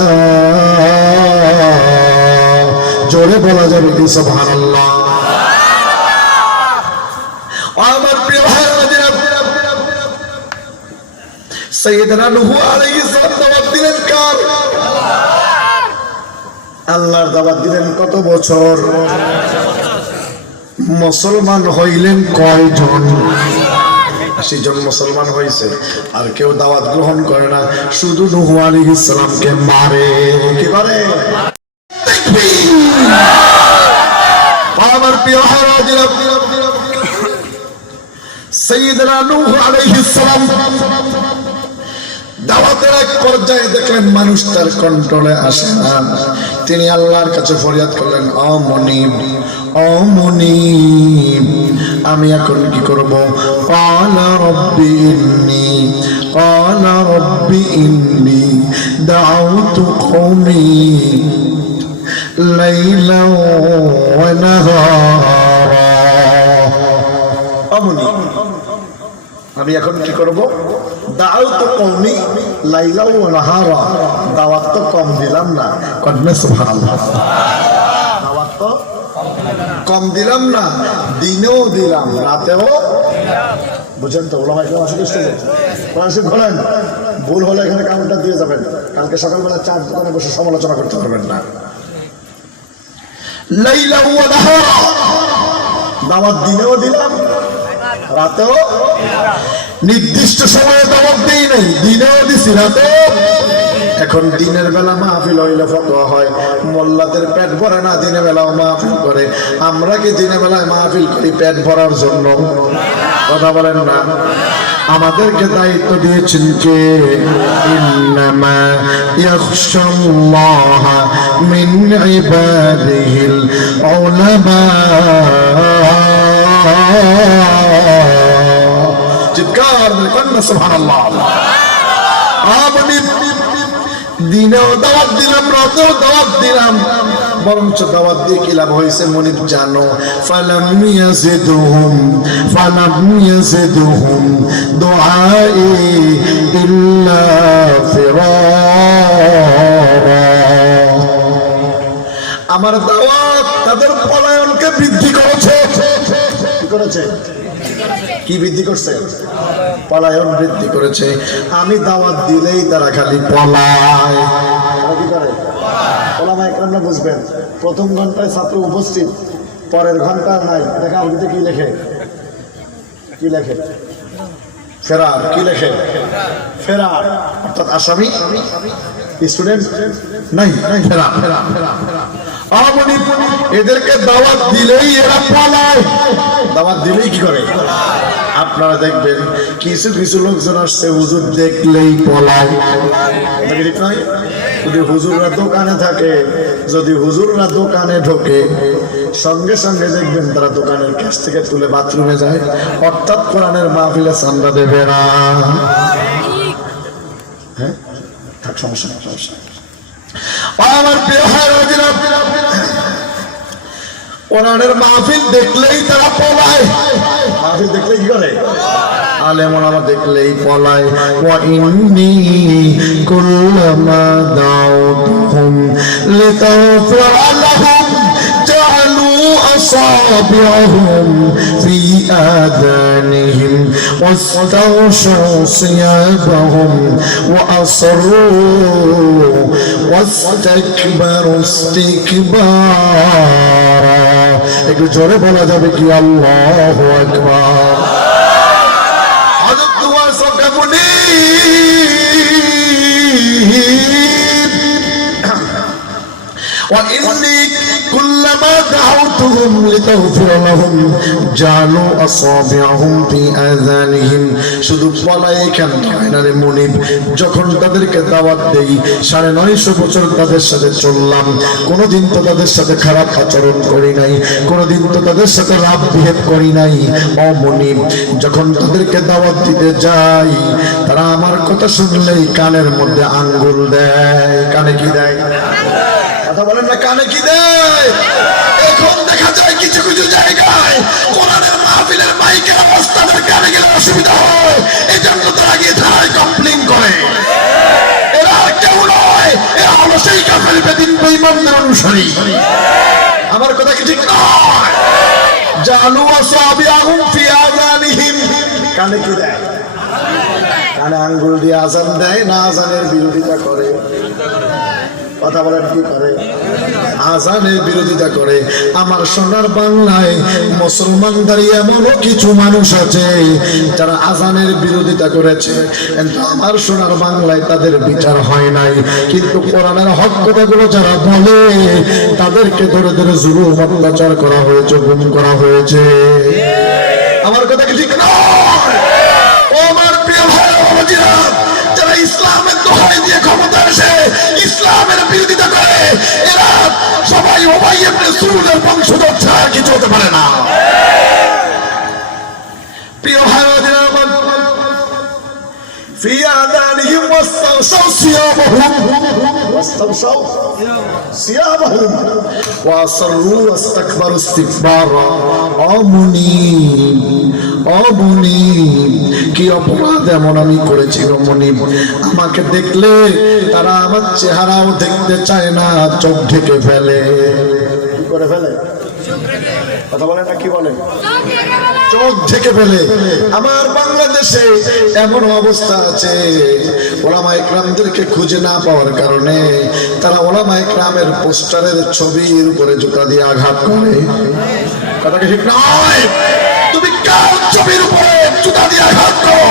জোরে বলা যাবে কি সুবহানাল্লাহ? আমার প্রিয় ভাইরা, সাইয়েদনা নূহ আলাইহিস সালাম দাওয়াত দিলেন কার? আল্লাহর দাওয়াত দিলেন কত বছর? মুসলমান হইলেন কয়জন? 80 জন মুসলমান হয়েছে। আর কেউ দাওয়াত গ্রহণ করে না, শুধু নূহ আলাইহিস সালামকে মারে। কি করে? আমার প্রিয় হাজিরা, সাইয়েদনা নূহ আলাইহিস সালাম দাওয়াতের এক পর্যায়ে দেখলেন মানুষ তার কন্ট্রোলে আসে না। তিনি আল্লাহর কাছে ফরিয়াদ করলেন, ও মুনিব, ও মুনিব, আমি এখন কি করব? ক্বালা রাব্বি ইন্নী দাউতু কওমি লাইলান ওয়া নাহারা। ও মুনিব, আমি এখন কি করব? দাউতু কওমি লাইলান ওয়া নাহারা, দাওয়াত তো কম দিলাম না। কন্যা সুবহানাল্লাহ, দাওয়াত তো কম দিলাম না, দিনেও দিলাম রাতেও বুঝেন তো? ওলামা ইকরাম আসলে স্টেজে কোরআন শরীফ খোলেন, ভুল হলে এখানে কাউন্টার দিয়ে যাবেন, কালকে সকালবেলা চার দোকানে বসে সমালোচনা করতে পারবেন না। লাইলা ওয়া নাহারা, দাওয়াত দিনেও দিলাম রাতেও, নির্দিষ্ট সময়ে দাওয়াত দেই নাই, দিনেও দিছি রাতেও। এখন দিনের বেলা মাহফিল হইলে ফতোয়া হয়, মোল্লাদের পেট ভরে না, দিনের বেলাও মাহফিল করে। আমরা কি দিনের বেলায় মাহফিল করি পেট ভরার জন্য? কথা বলেন না। আমাদেরকে দায়িত্ব দিয়েছেন কে? ইন্নামা ইয়াখশাল্লাহ মিন ইবাদিহিল উলামা। চিৎকার করে সুবহানাল্লাহ। দিনেও দাওয়াত দিলাম, রাতেও দাওয়াত দিলাম, বরঞ্চ দাওয়াত দিয়ে কি লাভ হয়েছে মনিব জানো? ফালাম ইয়াজিদুহুম দুআই ইল্লা ফিরারা। আমার দাওয়াত তাদের পলায়নকে বৃদ্ধি করেছে। কি করেছে? কি বৃদ্ধি করছে? পলায়ন বৃদ্ধি করেছে। আমি দাওয়াত দিলেই তারা খালি পলায়। তারা কি করে? ওলামা ইকরামরা বুঝবেন, প্রথম ঘন্টায় ছাত্র উপস্থিত, পরের ঘন্টা নাই। দেখা আরবিতে কি লেখে? কি লেখে? ফেরার। কি লেখে? ফেরার, অর্থাৎ আসামি। স্টুডেন্ট নাই, ফেরার। এদেরকে দাওয়াত দিলেই এরা পালায়। দাওয়াত দিলেই কি করে? আপনারা দেখবেন কিছু কিছু লোকজন আসছে, হুজুর দেখলেই পলায়। ঠিক নয়? যদি হুজুররা দোকানে থাকে, যদি হুজুররা দোকানে ঢোকে, সঙ্গে সঙ্গে দেখবেন তারা দোকানের কাছ থেকে তুলে বাথরুমে যায়, অর্থাৎ কোরআনের মাহফিলে চান্দা দেবে না। হ্যাঁ, থাক, সমস্যা নেই, সমস্যা নেই। আমার প্রিয় ভাইরা, কোরআনের মাহফিল দেখলেই তারা পলায়। মাহফিল দেখলেই কি করে? আলেম ওলামা দেখলেই পলায়। ওয়া ইন্নী কুল্লামা দাউতুহুম লিতাগফিরা লাহুম জাআলু আসাবিআহুম ফি আযানিহিম ওয়াস্তাগশাউ সিয়াবাহুম ওয়া আসরু ওয়াস্তাকবারু ইস্তিকবারা। একটু জোরে বলা যাবে কি? আল্লাহু আকবার। وإني كلما دعوتهم لتغفر لهم جعلوا أصابعهم في آذانهم। শুধু পলায় এখান থেকে মুনিব, যখন তাদেরকে দাওয়াত দেই, 950 বছর তাদের সাথে চললাম, কোনোদিন তো তাদের সাথে খারাপ আচরণ করি নাই, কোনোদিন তো তাদের সাথে রাব বিহেভ করি নাই। ও মুনিব, যখন তাদেরকে দাওয়াত দিতে যাই, তারা আমার কথা শুনলেই কানের মধ্যে আঙ্গুল দেয়। কানে কি দেয়? কথা বলেন না, কানে কি দেয়? এখন দেখা যায় কিছু কিছু জায়গায় কোরআনের মাহফিলের মাইকের অবস্থা তাদের কানে গেলে অসুবিধা হয়, এই জন্য তারা গিয়ে থানায় কমপ্লেইন করে। এরা আর কেউ নয়, এরা হলো সেই কাফের বেদিন বেঈমানদের অনুসারী। আমার কথা কি ঠিক নয়? জালু আসাবিআহুম ফি আযানিহিম। কানে কি দেয়? কানে আঙ্গুল দিয়ে আযান দেয় না আযানের বিরোধিতা করে? কথা বলেন, কি করে? আযানের বিরোধিতা করে। আমার সোনার বাংলায় মুসলমানদের এমনও কিছু মানুষ আছে যারা আযানের বিরোধিতা করেছে, কিন্তু আমার সোনার বাংলায় তাদের বিচার হয় নাই। কিন্তু কোরআনের হক কথাগুলো যারা বলে, তাদেরকে ধরে ধরে জুলুম অত্যাচার করা হয়েছে, গুম করা হয়েছে। আমার কথা কি ঠিক নয়? ও আমার প্রিয় ভাইরা, যারা ইসলামের দোহাই দিয়ে ক্ষমতা এসে ইসলামের বিরোধিতা করে, এরা সবাই উমাইয়া ইবনে সুলুলের বংশধর ছাড়া কিছু হতে পারে না। প্রিয় ভাইরা, في آذانهم واستغشوا ثيابهم وأصروا واستكبروا استكبارا। কি অপরাধ এমন আমি করেছি গো মুনিব? আমাকে দেখলে তারা আমার চেহারাও দেখতে চায় না, চোখ ঢেকে ফেলে। কি করে ফেলে? কথা বলে না, কি বলে? চোখ ঢেকে ফেলে। আমার বাংলাদেশে এমন অবস্থা আছে, ওলামা ইকরামদেরকে খুঁজে না পাওয়ার কারণে তারা ওলামা ইকরামের পোস্টারের ছবির উপরে জুতা দিয়ে আঘাত করে। কথা কি ঠিক নয়? তুমি কার ছবির উপরে জুতা দিয়ে আঘাত করো?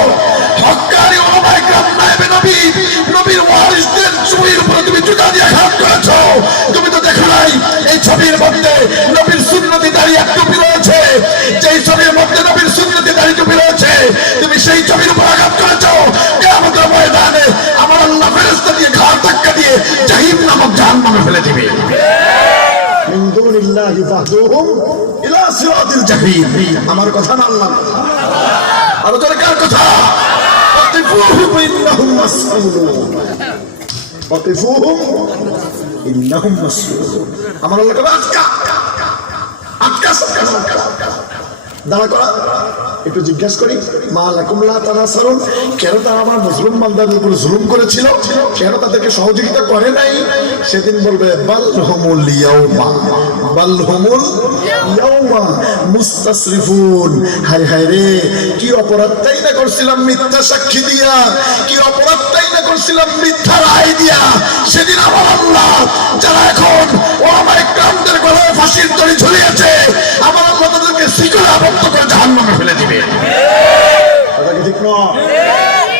হক্কানি ওলামা ইকরাম নায়েবে নবী, নবীর ওয়ারিসদের ছবির উপরে তুমি জুতা দিয়ে আঘাত করেছো। তুমি তো দেখো নাই এই ছবির মধ্যে নবীর সুন্নতি দাঁড়িয়ে টুপি রয়েছে, যেই ছবির মধ্যে নবীর সুন্নতি দাঁড়িয়ে টুপি রয়েছে, তুমি সেই ছবির উপর আঘাত করেছো। কিয়ামতের ময়দানে আমার আল্লাহ ফেরেশতা দিয়ে ঘাড় ধাক্কা দিয়ে জাহিম নামক জাহান্নামে ফেলে দিবে। মিন দুনিল্লাহি ফাহদুহুম ইলা সিরাতিল জাহিম। আমার কথা না আল্লাহ? আর তোর কার কথা? ওয়াকিফুহুম ইন্নাহুম মাসউলুন, ওয়াকিফুহুম ইন্নাহুম মাসউলুন। আমার আল্লাহ কবে আটকা আটকা দাঁড়া করা। একটু জিজ্ঞাসা করি, মা লাকুম লা তানাসারুন, কেন তারা আমার মুসলিম বান্দাদের উপর জুলুম করেছিল? কেন তাদেরকে সহযোগিতা করে নাই? সেদিন বলবে বাল হুমুল ইয়াউমা, বাল হুমুল ইয়াউমা মুস্তাসরিফুন। হায় হায় রে, কি অপরাধটাই না করছিলাম মিথ্যা সাক্ষী দিয়া, কি অপরাধটাই না করছিলাম মিথ্যা রায় দিয়া। সেদিন আমার আল্লাহ যারা এখন ওলামা ইকরামদের গলায় ফাঁসির দড়ি ঝুলিয়েছে, আমার আল্লাহ তাদেরকে শিকলে আবদ্ধ করে জাহান্নামে ফেলে দিবে। কথা কি ঠিক নয়?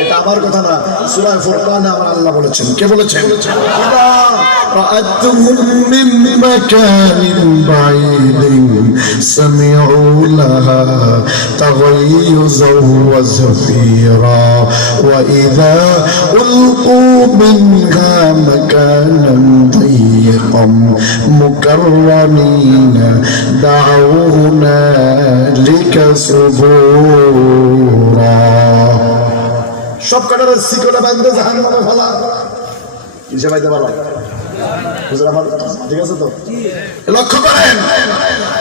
এটা আমার কথা না, সূরা ফুরকানে আমার আল্লাহ বলেছেন। কে বলেছেন? ইদা রাআতুহুম মিন মাকানিন বাঈদিন সামিউ লাহা তাগাইয়ুজাও ওয়া যাফীরা ওয়া ইযা উলকু মিনহা মাকানান দায়িকাম মুকাররামিনা দাউ হুনালিকা সুবুরা। সব কাটার শিকলে বাঁধতে জাহান্নামে ফেলা। কিসে বাইতে ভালো? আমার ঠিক আছে তো? লক্ষ্য করেন,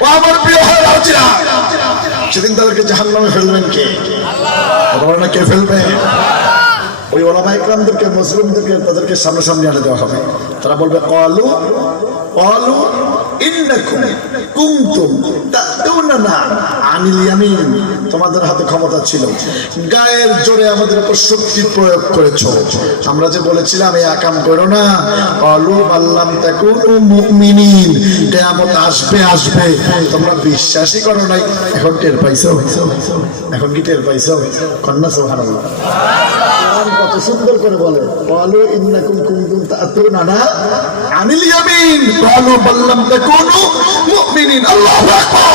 ও আমার প্রিয় ভাইরা, সেদিন তাদেরকে জাহান্নামে ফেলবেন কে? আল্লাহ। না কে ফেলবে? ওই ওলামা ইকরামদেরকে, মুসলিমদেরকে তাদেরকে সামনাসামনি আনে দেওয়া হবে। তারা বলবে ক্বালু ক্বালু ইন্নাকুম কুনতুম তা'তুনানা আনিল ইয়ামিন। তোমাদের হাতে ক্ষমতা ছিল, গায়ের জোরে আমাদের উপর শক্তি প্রয়োগ করেছো। আমরা যে বলেছিলাম এই আকাম করো না, ক্বালু বাল্লাম তাকুনু মুমিনিন, কিয়ামত আসবে আসবে, তোমরা বিশ্বাসই করো নাই। এখন টের পাইছো? এখন কি টের পাইছো? কন্যা সুবহানাল্লাহ। কত সুন্দর করে বলে, ক্বালু ইন্নাকুম কুনতুম তা'তুনানা আনিল ইয়ামিন ক্বালু বাল্লাম তাকুনু মুমিনিন। আল্লাহু আকবার।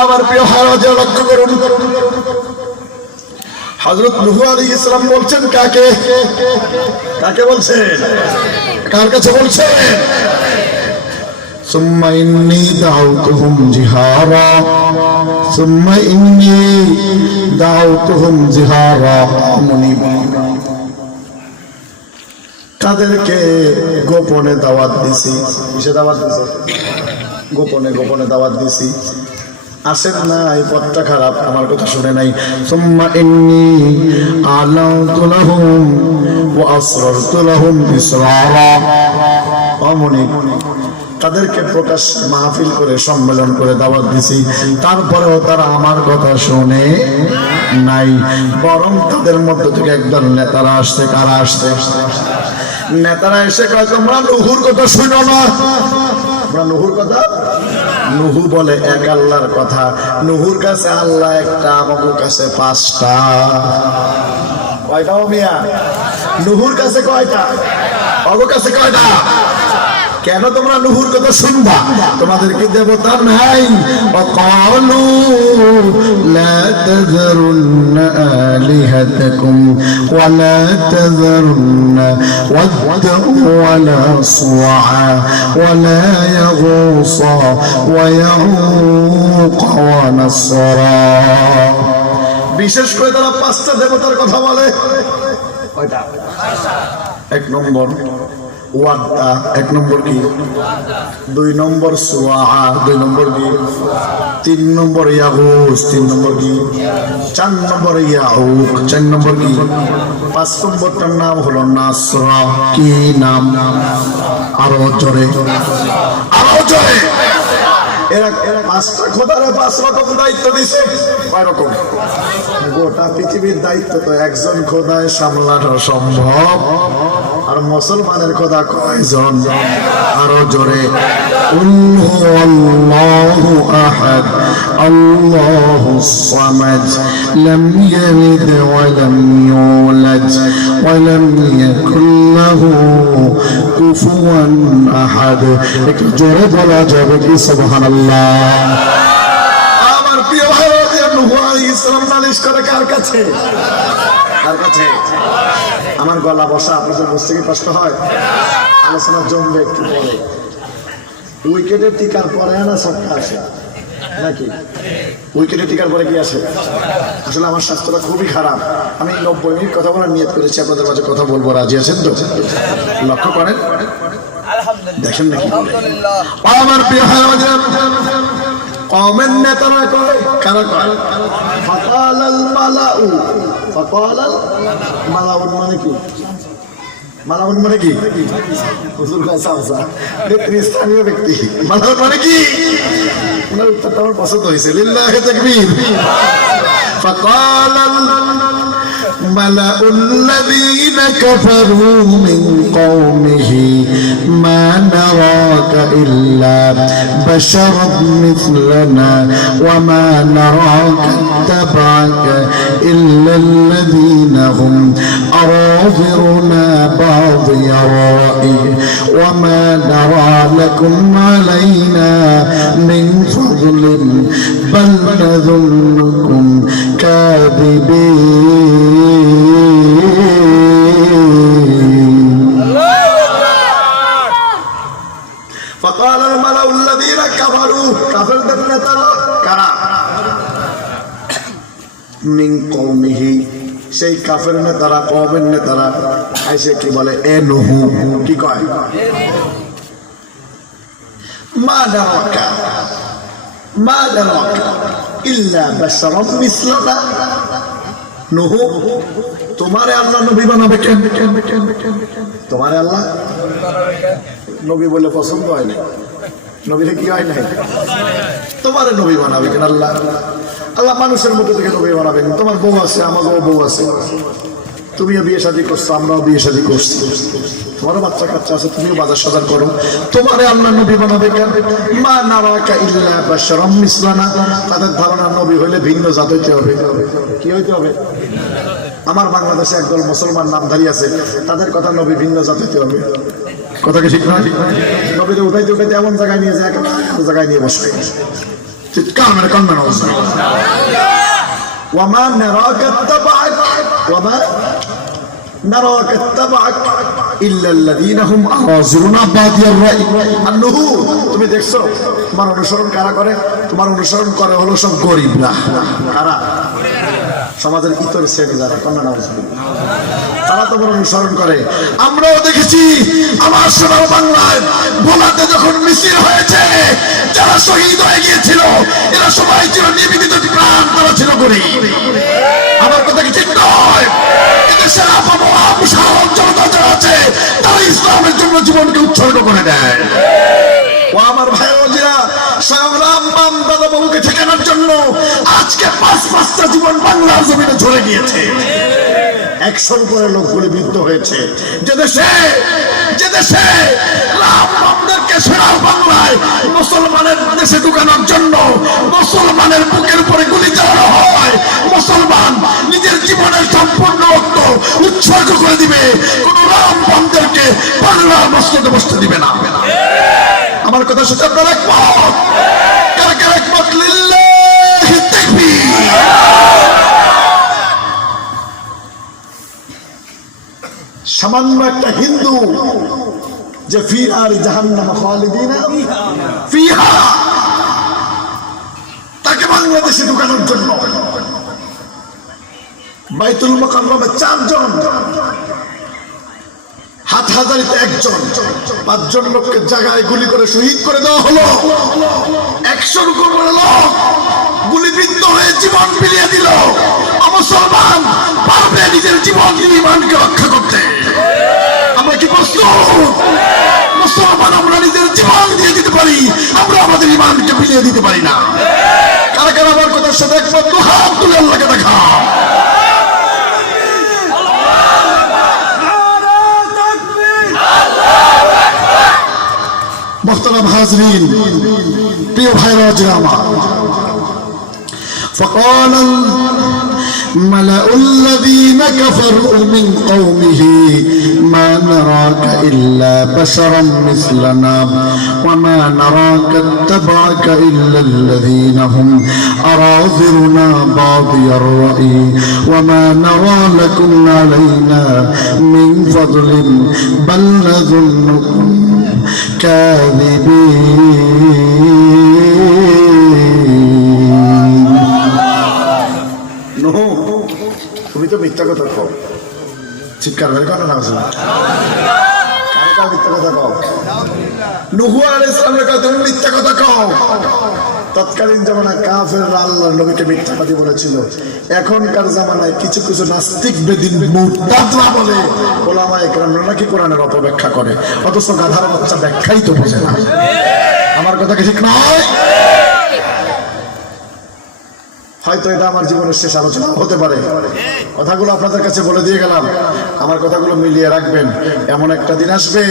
আমার প্রিয় হারাজা, লক্ষ্য করুন, হযরত নূহ আলাইহিস সালাম বলছেন কাকে? কাকে বলছেন? কার কাছে বলছেন? সুম্মা ইন্নী দাউতুহুম জিহারা, সুম্মা ইন্নী দাউতুহুম জিহারা মুনিবা। তাদেরকে গোপনে দাওয়াত দিছি। কিসে দাওয়াত দিছে? গোপনে গোপনে দাওয়াত দিছি। আসেন না, এই পথটা খারাপ, আমার কথা শুনে নাই। সুম্মা ইন্নী আ'লানতু লাহুম ওয়া আসরারতু লাহুম ইসরারা। অমনি তাদেরকে প্রকাশ মাহফিল করে, সম্মেলন করে দাওয়াত দিছি, তারপরেও তারা আমার কথা শুনে নাই। বরং তাদের মধ্য থেকে একদল নেতারা আসছে। কারা আসছে? নেতারা এসে কয় তোমরা নূহুর কথা শুনো না। আমরা নূহুর কথা, নূহু বলে এক আল্লাহর কথা। নূহুর কাছে আল্লাহ একটা, আমাদের কাছে পাঁচটা। কয়টা মিয়া? নূহুর কাছে কয়টা? আমার কাছে কয়টা? কেন তোমরা নূহুর কথা শুনবা? তোমাদের কি দেবতা নাই? ওয়াকালু লা তাযরুন্না আলিহাতাকুম ওয়া লা তাযরুন্না ওয়াদ্দা ওয়া লা সুআ ওয়া লা ইয়াগুসা ওয়া ইয়াউক ওয়া নাসরা। বিশেষ করে তারা পাঁচটা দেবতার কথা বলে। কয়টা? এক নম্বর ওয়াদ্দা, এক নম্বর কি? দুই নম্বর সুআ, দুই নম্বর কি? তিন নম্বর ইয়াগুস, তিন নম্বর কি? চার নম্বর ইয়াউক, চার নম্বর কি? পাঁচ নম্বরটার নাম হলো নাসরা। কি নাম? আরো জোরে, আরো জোরে। এরা পাঁচটা খোদারে 5 রকম দায়িত্ব দিছে। কয় রকম? গোটা পৃথিবীর দায়িত্ব তো একজন খোদায় সামলানো সম্ভব, আর মুসলমানের খোদা কয়জন? আরো জোরে, আল্লাহু আহাদ আল্লাহুস সামাদ লাম ইয়ালিদ ওয়া লাম ইউলাদ ওয়া লাম ইয়াকুল লাহু কুফুয়ান আহাদ। একটু জোরে বলা যাবে কি সুবহানাল্লাহ? আমার প্রিয় ভাইরা, নূহ আলাইহিস সালাম নালিশ করে কার কাছে? কার কাছে? আমার গলা বসা আপনাদের বুঝতে কি কষ্ট হয়? আলোচনা জমবে একটু পরে। উইকেটের টিকার পরে না সবটা আসে নাকি? উইকেটের টিকার পরে কি আসে? আসলে আমার স্বাস্থ্যটা খুবই খারাপ। আমি 90 মিনিট কথা বলার নিয়ত করেছি, আপনাদের মাঝে কথা বলবো। রাজি আছেন তো? লক্ষ্য করেন, দেখেন নাকি আমার প্রিয় কওমের নেতারা কয়, কারা কয়? ফাকালাল মালাউ, ফাকালাল মালাউ মানে কি? মালাউন মানে কি? হুজুর কাছে আসা স্থানীয় ব্যক্তি। মালাউন মানে কি? ওনার উত্তরটা আমার পছন্দ হয়েছে। লিল্লাহি তাকবীর। ফাকালাল ملأ الذين كفروا من قومه ما نراك إلا بشرا مثلنا وما نراك اتبعك إلا الذين هم أراذلنا بادي الرأي وما نرى لكم علينا من فضل بل نظنكم فقال الملأ الذين كفروا كفرদের নেতারা কারা? মিন কওমিহি, সেই কাফের নেতারা, কওমের নেতারা আইসে কি বলে? এ নূহ, কি কয়? মা নারাকা ইল্লা বাশারাম মিসলানা। নূহ, তোমারে আল্লাহ নবী বানাবে কেন? তোমারে আল্লাহ নবী বলে পছন্দ হয় না, নবীরে কি হয় নাই? তোমারে নবী বানাবে কেন আল্লাহ? আল্লাহ মানুষের মধ্যে থেকে নবী বানাবেন। তোমার বউ আছে, আমারও বউ আছে, তুমিও বিয়ে শাদী করছো, আমরাও বিয়ে শাদী করছি, তোমারও বাচ্চা কাচ্চা আছে, তুমিও বাজার সাজার করো, তোমারে আল্লাহ নবী বানাবে কেন? মা নারাকা ইল্লা বাশারাম মিসলানা। তাদের ধারণা নবী হইলে ভিন্ন জাত হইতে হবে। কি হইতে হবে? আমার বাংলাদেশে একদল মুসলমান নামধারী আছে, তাদের কথা নবী ভিন্ন জাত হইতে হবে। কথা কি ঠিক না? নবীরে উঠাইতে উঠাইতে এমন জায়গায় নিয়ে যায়, জায়গায় নিয়ে বসবে। চিৎকার মেরে কান্না অবস্থা। ওয়ামা নারাকা তাবাক ওয়ামা নারাকা তাবাক ইল্লা আল্লাযীনা হুম আরাযিলুনা বাদিয়ার রাই। আর নূহ, তুমি দেখছো তোমার অনুসরণ কারা করে? তোমার অনুসরণ করে হলো সব গরিবরা। কারা? সমাজের ইতর শ্রেণী যারা, কন্যা নাউজ, তারা তোমার অনুসরণ করে। আমরাও দেখেছি আমার সোনার বাংলায় ভোলাতে যখন মিছিল হয়েছে, যারা শহীদ হয়ে গিয়েছিল এরা সবাই ছিল নিবেদিত প্রাণ, তারা ছিল গরিব। আমার কথা কি ঠিক নয়? এদেশের আপামর সাধারণ জনতা যারা আছে, তারা ইসলামের জন্য জীবনকে উৎসর্গ করে দেয়। ও আমার ভাই ওজিরা, সংগ্রাম বাম দাদা বাবুকে ঠেকানোর জন্য আজকে 5-5টা জীবন বাংলার জমিনে ঝরে গিয়েছে। 100 উপরে লোক গুলিবিদ্ধ হয়েছে। যে দেশে রাম বামদেরকে সোনার বাংলায় মুসলমানের দেশে ঢুকানোর জন্য মুসলমানের বুকের উপরে গুলি চালানো হয়, মুসলমান নিজের জীবনের সম্পূর্ণ রক্ত উৎসর্গ করে দিবে, কোন রাম বামদেরকে বাংলার মসজিদে বসতে দিবে না। আমার কথা শুনে আপনারা একমত? কারা কারা একমত? লিল্লাহি তাকবীর। সামান্য একটা হিন্দু যে ফি আর জাহান্নাম খালিদিনা ফিহা, তাকে বাংলাদেশে ঢুকানোর জন্য বাইতুল মুকাররমে 4 জন, হাটহাজারীতে 1 জন, 5 জন লোককে জায়গায় গুলি করে শহীদ করে দেওয়া হলো। 100 উপরে লোক গুলিবিদ্ধ হয়ে জীবন বিলিয়ে দিল। মুসলমান পারবে নিজের জীবন ইমানকে রক্ষা করতে? আমরা আমরা কি প্রস্তুত? মুসলমান আমরা নিজের জীবন দিয়ে দিতে পারি, আমরা আমাদের ইমানকে বিলিয়ে দিতে পারি না। কারা কারা আমার কথার সাথে একমত? হাত তুলে আল্লাহকে দেখা। মোহতারাম হাজরিন, প্রিয় ভাইরা আমার, فقال الملأ الذين كفروا من قومه ما نراك إلا بشرا مثلنا وما نراك اتبعك إلا الذين هم أراذلنا بادي الرأي وما نرى لكم علينا من فضل بل نظنكم كاذبين। তুমি তো মিথ্যা কথা কও, চিৎকার করে কথা না শুনে মিথ্যা কথা কও। নূহ আলাইহিস সালামের কথা তুমি মিথ্যা কথা কও। তৎকালীন জামানায় কাফেররা আল্লাহর নবীকে মিথ্যাবাদী বলেছিল। এখনকার জামানায় কিছু কিছু নাস্তিক বেদিন মুরতাদরা বলে ওলামায়ে কেরামরা নাকি কোরআনের অপব্যাখ্যা করে, অথচ গাধার বাচ্চা ব্যাখ্যাই তো বোঝে না। আমার কথা কি ঠিক নয়? হয়তো এটা আমার জীবনের শেষ আলোচনা হতে পারে। কথাগুলো আপনাদের কাছে বলে দিয়ে গেলাম, আমার কথাগুলো মিলিয়ে রাখবেন। এমন একটা দিন আসবে,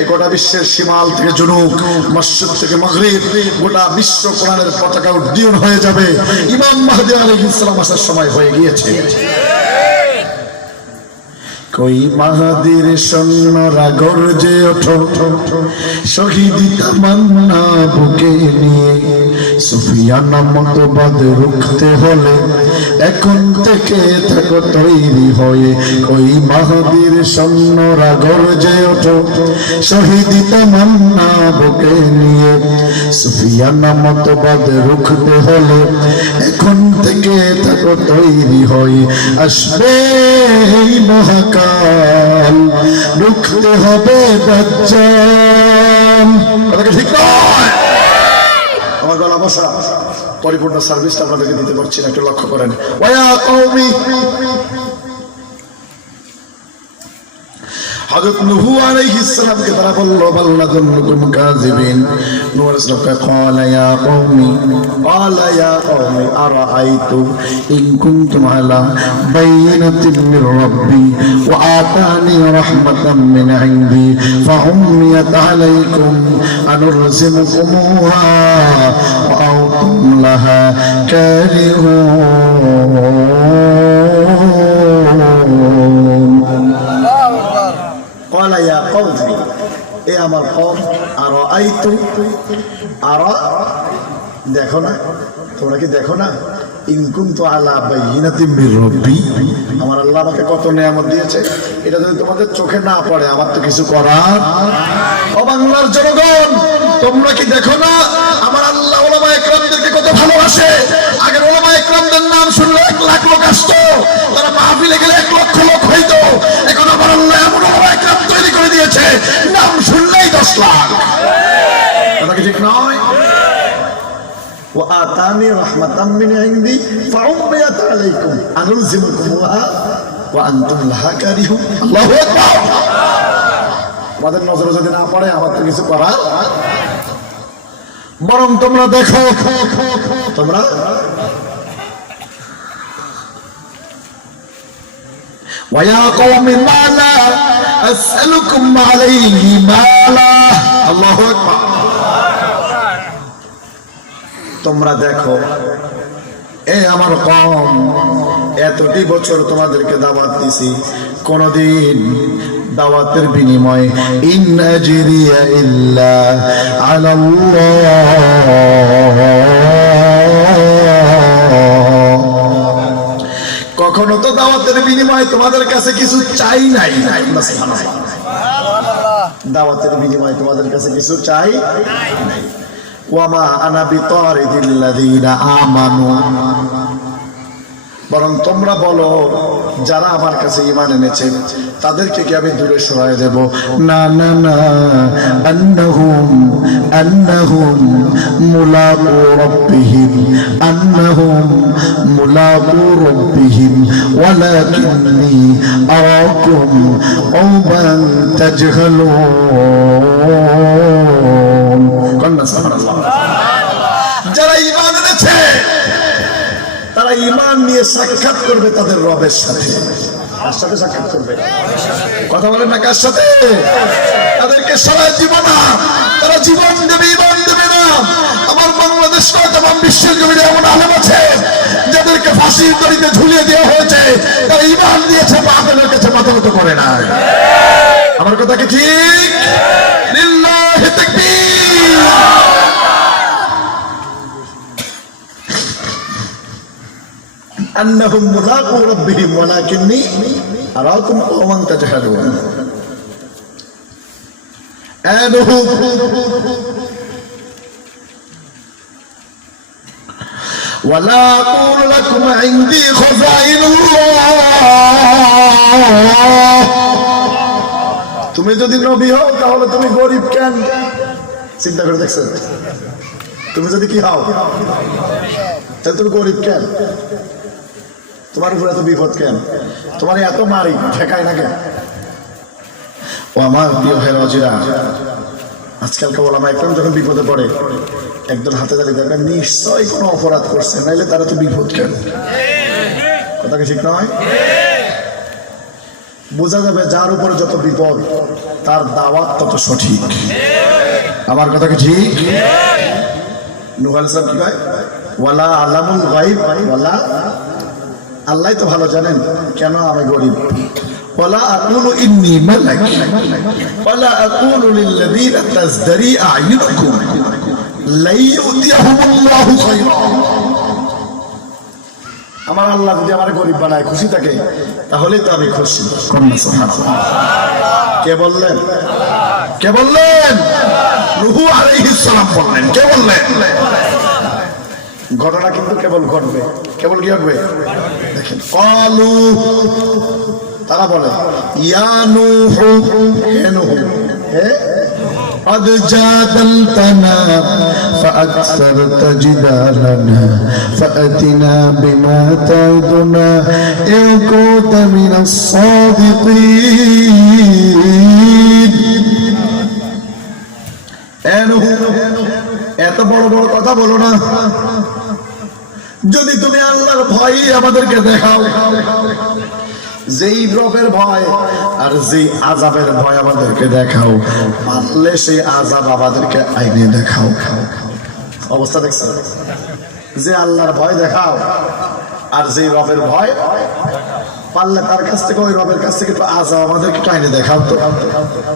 এই গোটা বিশ্বের সীমাল থেকে জুনুব, মসজিদ থেকে মাগরিব, গোটা বিশ্ব কোরআনের পতাকা উড্ডীয়ন হয়ে যাবে। ইমাম মাহদী আলাইহিস সালাম আসার সময় হয়ে গিয়েছে। কই মাহাদির সৈন্যরা গর্জে ওঠো, শহীদি তামান্না বুকে নিয়ে, সুফিয়ান মতবাদ রুখতে হলে এখন থেকে থাকো তৈরি হয়ে। কই মাহাদির সৈন্যরা গর্জে ওঠো, শহীদি তামান্না বুকে নিয়ে, সুফিয়ান মতবাদ রুখতে হলে এখন থেকে থাকো তৈরি হয়ে। আসবে এই মহাকাল, রুখতে হবে দাজ্জাল। কথা ঠিক নয়? আমার গলা বসা, পরিপূর্ণ সার্ভিসটা আপনাদেরকে দিতে পারছি না, একটু লক্ষ্য করেন। ওয়া কওমি, হযরত নূহ আলাইহিস সালামকে তারা বলল বাল নাযুন্নুকুম কাযিবিন। নূহ আলাইহিস সালাম ক্বালা ইয়া কওমি আরাআইতু ইন কুনতুম আলা বাইয়িনাতিন মির রাব্বি ওয়া আতানি রাহমাতাম মিন ইনদি ফাউম্মিয়াত আলাইকুম আনুরজিমুকুমুহা ওয়া আনতুম লাহা কারিহুন। قال يا قوم এ আমার কওম আরাআইতু, আরা দেখো না, তোমরা কি দেখো না? ইন কুনতু আলা বাইয়িনাতিন মির রাব্বি, আমার আল্লাহ আমাকে কত নিয়ামত দিয়েছে, এটা যদি তোমাদের চোখে না পড়ে আমার তো কিছু করার। ও বাংলার জনগণ, তোমরা কি দেখো না আমার আল্লাহ উলামায়ে কেরামদেরকে কত ভালোবাসে? আগের উলামায়ে কেরামদের নাম শুনলে 1 লাখ লোক আসতো, তারা মাহফিলে গেলে 1 লক্ষ লোক হইতো। এখন আমার আল্লাহ এমন উলামায়ে কেরাম তৈরি করে দিয়েছে, নাম শুনলেই 10 লাখ। কথা কি ঠিক নয়? ওয়া আতানি রাহমাতাম মিন ইনদি ফাউম্মিয়াত আলাইকুম আনুরজিমুকুমুহা ওয়া আনতুম লাহা কারিহুন। আল্লাহু আকবার। আমাদের নজরে যদি না পড়ে আমার তো কিছু করার। বরং তোমরা দেখো, তোমরা ওয়া কওমি মা লা আসআলুকুম আলাইহি মালা। আল্লাহু আকবার। তোমরা দেখো, এ আমার কওম, এতটি বছর তোমাদেরকে দাওয়াত দিছি, কোনদিন দাওয়াতের বিনিময়ে ইন আজরিয়া ইল্লা আলাল্লাহ, কখনো তো দাওয়াতের বিনিময়ে তোমাদের কাছে কিছু চাই নাই। দাওয়াতের বিনিময়ে তোমাদের কাছে কিছু চাই নাই। ওয়ামা আনা বিতারিদিল্লাযীনা আমানু, বরং তোমরা বলো যারা আমার কাছে ঈমান এনেছে তাদেরকে কি আমি দূরে সরায় দেব? না না না, আন্নাহুম মুলাকু রাব্বিহিম, আন্নাহুম মুলাকু রাব্বিহিম ওয়ালাকিন্নী আরাকুম কওমান তাজহালুন। কন্না সুবহানাল্লাহ। যারা ঈমান এনেছে তারা ঈমান নিয়ে সাক্ষাৎ করবে তাদের রবের সাথে। কার সাথে সাক্ষাৎ করবে? কথা বলেন না, কার সাথে? তাদেরকে সরাই দিব না, তারা জীবন দেবে, ঈমান দেবে না। আমার বাংলাদেশ তমাম বিশ্বের জমিনে এমন আলেম আছে যাদেরকে ফাঁসির দড়িতে ঝুলিয়ে দেওয়া হয়েছে, তারা ঈমান দিয়েছে, বাতিলের কাছে মাথা নত করে না। আমার কথা কি ঠিক? লিল্লাহি তাকবীর। أنهم ملاقو ربهم ولكني أراكم قوما تجهلون. ولا أقول لكم عندي خزائن الله. তুমি যদি নবী হও তাহলে তুমি গরিব কেন? চিন্তা করে দেখছেন? তুমি যদি কি হও তাহলে তুমি গরিব কেন? তোমার উপরে এত বিপদ কেন? তোমার এত মারি ঠেকায় না কেন? ও আমার প্রিয় ভাই রাজিরা, আজকালকার ওলামা একদম যখন বিপদে পড়ে একদম হাতে দাঁড়িয়ে দেখেন নিশ্চয়ই কোনো অপরাধ করছে, নাইলে তারা তো বিপদ কেন? কথা কি ঠিক নয়? বোঝা যাবে যার উপরে যত বিপদ তার দাওয়াত তত সঠিক। আমার কথা কি ঠিক? নূহ আলাইহিস সালাম কি কয়? ওয়ালা আলামুল গায়ব, ওয়ালা আল্লাহ তো ভালো জানেন কেন আমি গরিব। ওয়ালা আকুলু ইন্নী মালাক, ওয়ালা আকুলু লিল্লাযীনা তাজদারি আ'য়ুনুকুম লা ইউতিয়াহুমুল্লাহু খায়রা। আমার আল্লাহ যদি আমার গরিব বানায় খুশি থাকে তাহলেই তো আমি খুশি। সুবহানাল্লাহ। কে বললেন? কে বললেন? নূহ আলাইহিস সালাম বললেন। কে বললেন? ঘটনা কিন্তু কেবল ঘটবে, কেবল কি হবে দেখেন। ক্বালু, তারা বলে ইয়া নূহ, হে নূহ, হে قد جادلتنا فأكثرت جدالنا فأتنا بما تعدنا إن كنت من الصادقين. এত বড় বড় কথা বলো না, যদি তুমি আল্লাহর ভয় আমাদেরকে দেখাও, যেই রবের ভয় আর যেই আযাবের ভয় আমাদেরকে দেখাও, পারলে সেই আযাব আমাদেরকে আইনে দেখাও। অবস্থা দেখছো? যে আল্লাহর ভয় দেখাও আর যেই রবের ভয়, পারলে তার কাছ থেকে ওই রবের কাছ থেকে একটু আযাব আমাদেরকে একটু আইনে দেখাও। তো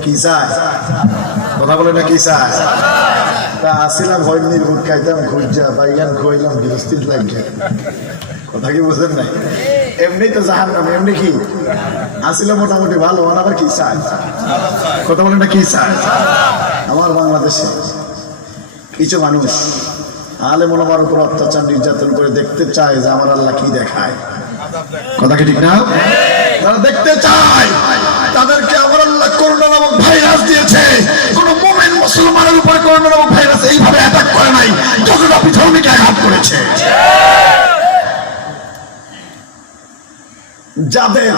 কি চায়? কথা বলে না কি চায়? তা আসিলাম ভয় নির্ভুট খাইতাম খুঁজা বাইগান খুয়াইলাম গৃহস্থির লাগে। কথা কি বুঝলেন না? এমনি তো জাহান্নাম, এমনি কি আসিলাম মোটামুটি ভালো, আবার কি চায়? কথা বলেন না কি চায়? আমার বাংলাদেশে কিছু মানুষ আলেম ওলামার উপর অত্যাচার নির্যাতন করে দেখতে চায় যে আমার আল্লাহ কি দেখায়। কথা কি ঠিক না? তারা দেখতে চায় তাদেরকে আমার আল্লাহ করোনা নামক ভাইরাস দিয়েছে। কোন মুমিন মুসলমানের উপর করোনা নামক ভাইরাস এইভাবে অ্যাটাক করে নাই যতটা পৃথিবীকে আঘাত করেছে। যাদের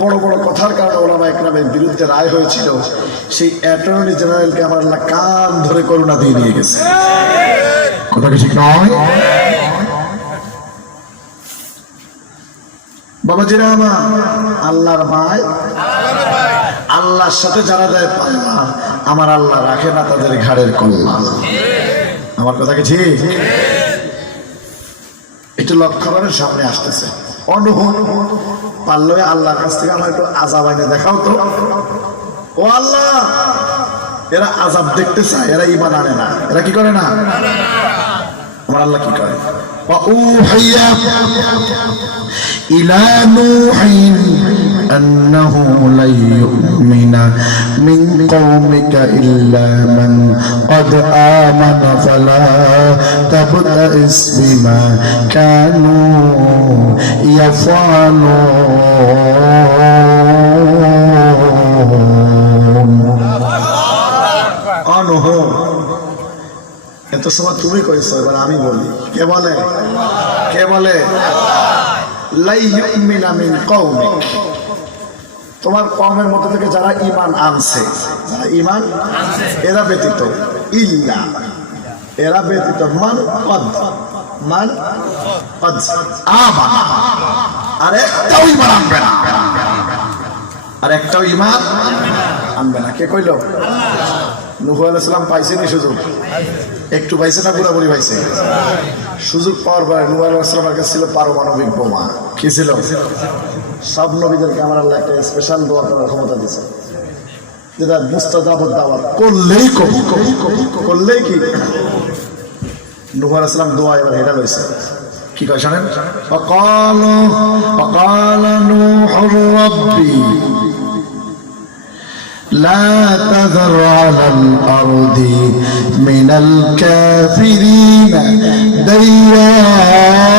বড় বড় কথার কারণে ওলামা ইকরামের বিরুদ্ধে রায় হয়েছিল, সেই অ্যাটর্নি জেনারেলকে আমার আল্লাহ কান ধরে করোনা দিয়ে নিয়ে গেছে। কথা কি ঠিক নয়? বাবাজিরা আমার, আল্লাহর ভাই, আল্লাহর সাথে যারা দেয় পাল্লা, আমার আল্লাহ রাখে না তাদের ঘাড়ের কল্লা। আমার কথা কি ঠিক? একটু লক্ষ্য করেন, সামনে আসতেছে পারলে আল্লাহর কাছ থেকে আমার একটু আযাব আইনে দেখাও তো। ও আল্লাহ, এরা আযাব দেখতে চায়, এরা ঈমান আনে না। এরা কি করে না? আমার আল্লাহ কি করে? وأوحي إلى نوح أنه لن يؤمن من قومك إلا من قد آمن فلا تبتئس بما كانوا يفعلون অনহ এত সময় তুমি কইছো, এবার আমি বলি। কে বলে? কে বলে? লাই ইউমিনা মিন কওমিক, তোমার কওমের মধ্যে থেকে যারা ঈমান আনছে, যারা ঈমান এরা ব্যতীত, ইল্লা এরা ব্যতীত, মান কদ আমানা, আর একটাও ঈমান আনবে না, আর একটাও ঈমান আনবে না। কে কইল? নূহ আলাইহিস সালাম পাইছেনি সুযোগ? একটু পাইছে না পুরোপুরি পাইছে? সুযোগ পাওয়ার পরে নূহ আলাইহিস সালামের কাছে ছিল পারমাণবিক বোমা। কি ছিল? সব নবীদেরকে আমার আল্লাহ একটা স্পেশাল দোয়া করার ক্ষমতা দিয়েছে, যেটা মুস্তাজাবুদ দাওয়াত, করলেই করলেই কি নূহ আলাইহিস সালাম দোয়া এবার হেডা লইছে। কি কয় শুনেন? وقال نوح ربي لا تذر على الأرض من الكافرين ديارا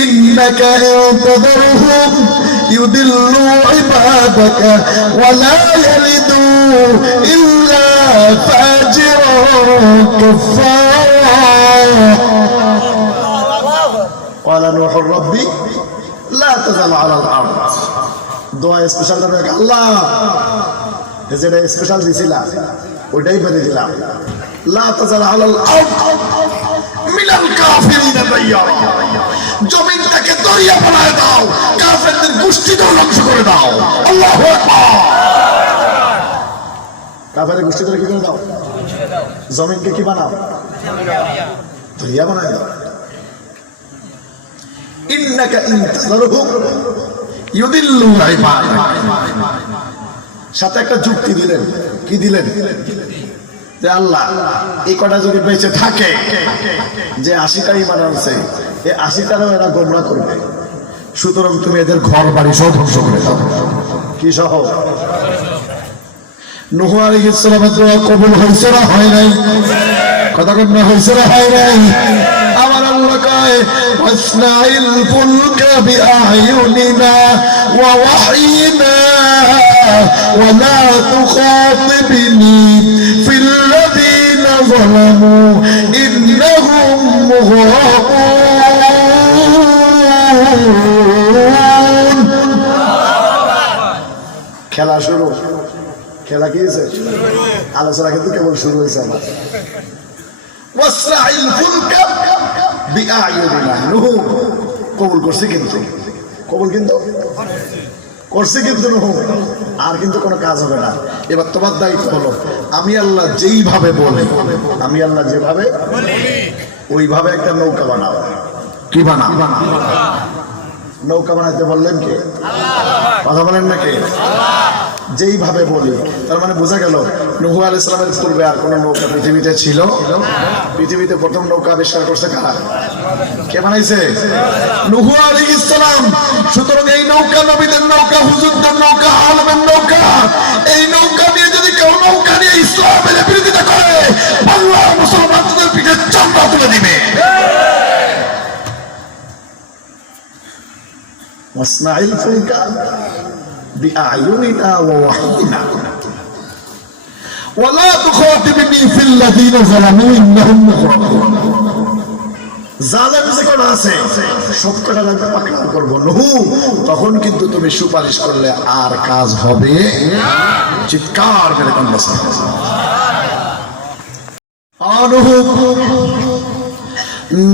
إنك إن تذرهم يضلوا عبادك ولا يلدوا إلا فاجرا كفارا قال نوح ربي لا تزال على الأرض। দোয়া স্পেশাল করে আল্লাহ যেটা স্পেশাল দিছিলা ওইটাই বলে দিলাম, লা তাজাল আলাল আরদ মিনাল কাফিরিনা দাইয়ারা, জমিনটাকে দরিয়া বানায় দাও, কাফেরদের গোষ্ঠীকে ধ্বংস করে দাও। আল্লাহু আকবার। কাফেরের গোষ্ঠীদের কি করে দাও? জমিনকে কি বানাও? দরিয়া বানায় দাও। ইন্নাকা ইন তাযরহুম ইউদিল্লু ইবাদাক, সাথে একটা যুক্তি দিলেন। কি দিলেন? যে আল্লাহ এই কটা যদি বেঁচে থাকে, যে 80টা ঈমান আনছে, এই 80টারও এরা গোমরাহ করবে, সুতরাং তুমি এদের ঘর বাড়ি সব ধ্বংস করে দাও। কি সহ? নূহ আলাইহিস সালামের দোয়া কবুল হইছে না হয় নাই? কথা কন না, হইছে না হয় নাই? আমার আল্লাহ কয় ওয়াসনাইল ফুলকা বিআয়ুনিনা ওয়া ওয়াহয়িনা ওয়া লা তুখাতিবনি ফিল্লাযীনা যালামু ইন্নাহুম মুগরাকুন। খেলা শুরু। খেলা কি হয়েছে? আলোচনা কিন্তু কেবল শুরু হয়েছে আমার। ওয়াসনাইল ফুলকা বিআয়ুনিনা, নূহ কবুল করছে, কিন্তু কবুল কিন্তু করছে, কিন্তু নূহ আর কিন্তু কোনো কাজ হবে না। এবার তোমার দায়িত্ব হলো আমি আল্লাহ যেইভাবে বলি, আমি আল্লাহ যেভাবে ওইভাবে একটা নৌকা বানাও। কি বানা? নৌকা বানাইতে বললেন কে? কথা বলেন না কে? যেইভাবে বলি, তার মানে বোঝা গেল নূহ আলাইহিস সালামের পূর্বে আর কোন নৌকা পৃথিবীতে ছিল? পৃথিবীতে প্রথম নৌকা আবিষ্কার করছে কারা? কে বানাইছে? নূহ আলাইহিস সালাম। সুতরাং এই নৌকা নবীদের নৌকা, হুজুরদের নৌকা, আলেমের নৌকা। এই নৌকা নিয়ে যদি কেউ নৌকা নিয়ে ইসলামের বিরোধিতা করে, আল্লাহ মুসলমানদের পিঠে চামড়া তুলে দিবে। ওয়াসনাইল ফুলকা বিআয়ুনিনা ওয়া ওয়াহয়িনা ওয়া লা তুখাতিবনি ফিল্লাযীনা যালামু ইন্নাহুম মুগরাকুন। জালেম যে কোন আছে সব কটা লাগবে পাকড়াও করব। নূহ তখন কিন্তু তুমি সুপারিশ করলে আর কাজ হবে। চিৎকার করে কোন বসে নূহ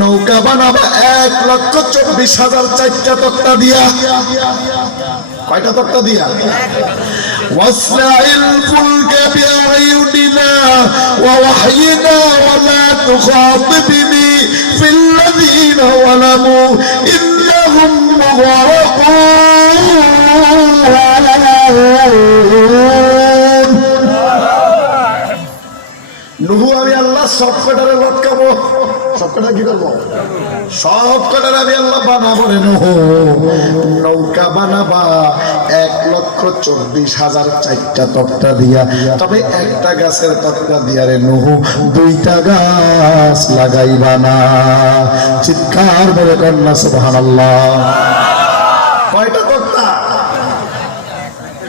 নৌকা বানাবে 1,24,000 4টা তক্তা দিয়া। কয়টা তক্তা দিয়া? ওয়াসনাইল ফুলকা বিআয়ুনিনা ওয়া ওয়াহয়িনা ওয়া লা তুখাতিবনি ফিল্লাযীনা যালামু ইন্নাহুম মুগরাকুন। নূহ আমি আল্লাহ সব কটারে লটকাবো। সব কটা কি করবো? সব কটার আমি আল্লাহ বানাবো রে নুহ। নৌকা বানাবা 1,24,000 4টা তক্তা দিয়া, তবে একটা গাছের তক্তা দিয়া রে নুহ 2টা গাছ লাগাইবা না। চিৎকার বলে কন্যা সুবহানাল্লাহ। কয়টা তক্তা?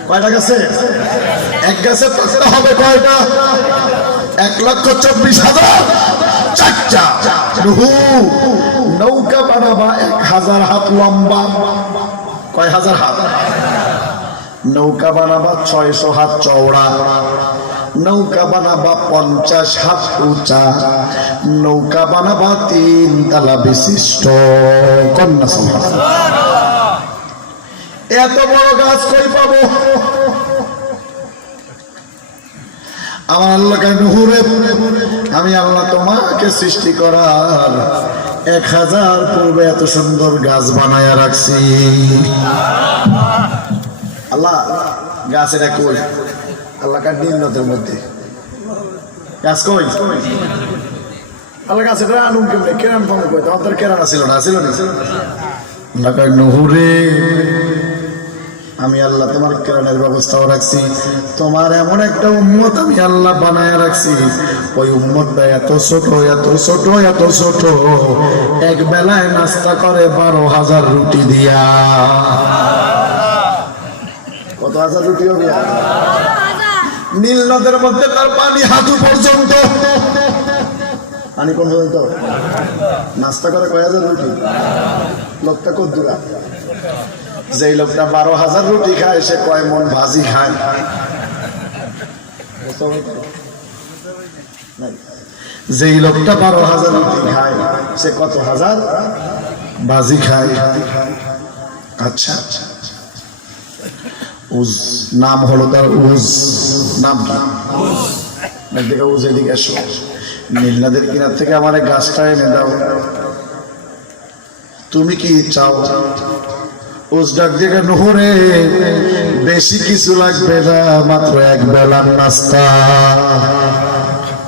কয়টা গাছে? এক গাছের তক্তা হবে কয়টা? 1,24,000 4টা। নুহু নৌকা বানাবা 1000 হাত লম্বা। কয় হাজার হাত? নৌকা বানাবা 600 হাত চওড়া। নৌকা বানাবা 50 হাত উঁচা। নৌকা বানাবা 3 তলা বিশিষ্ট। কন্যা সুবহানাল্লাহ। এত বড় গাছ কই পাবো? আমার আল্লাহকে নুহুরে, আমি আল্লাহ তোমাকে সৃষ্টি করার 1000 পূর্বে এত সুন্দর গাছ বানায়া রাখছি। আল্লাহ গাছের এক কই? আল্লাহ কার নীলনদের মধ্যে গাছ কই? আল্লাহ গাছের আনুম কেমনে? কেরান পাবো কই? তোমার তোর কেরান ছিল না? ছিল না? আল্লাহ কয় নুহুরে, আমি আল্লাহ তোমার কেরানের ব্যবস্থাও রাখছি। তোমার এমন একটা উম্মত আমি আল্লাহ বানায় রাখছি, ওই উম্মতটা এত ছোট এত ছোট এত ছোট, এক বেলায় নাস্তা করে 12,000 রুটি দিয়া। কত হাজার রুটি হবে? নীল নদের মধ্যে তার পানি হাঁটু পর্যন্ত। পানি কোন পর্যন্ত? নাস্তা করে কয় হাজার রুটি? লোকটা কত দূরা? যেই লোকটা 12,000 রুটি খায় সে কয় মন ভাজি খায়? যেই লোকটা 12,000 রুটি খায় সে কত হাজার ভাজি খায়? আচ্ছা, উজ নাম হলো তার, উজ নাম কি? একদিকে উজ, এদিকে এসো। নীলনদের কিনার থেকে আমার গাছটা এনে দাও। তুমি কি চাও? উজ ডাক দিয়ে নুহুরে, বেশি কিছু লাগবে না, মাত্র এক বেলার নাস্তা।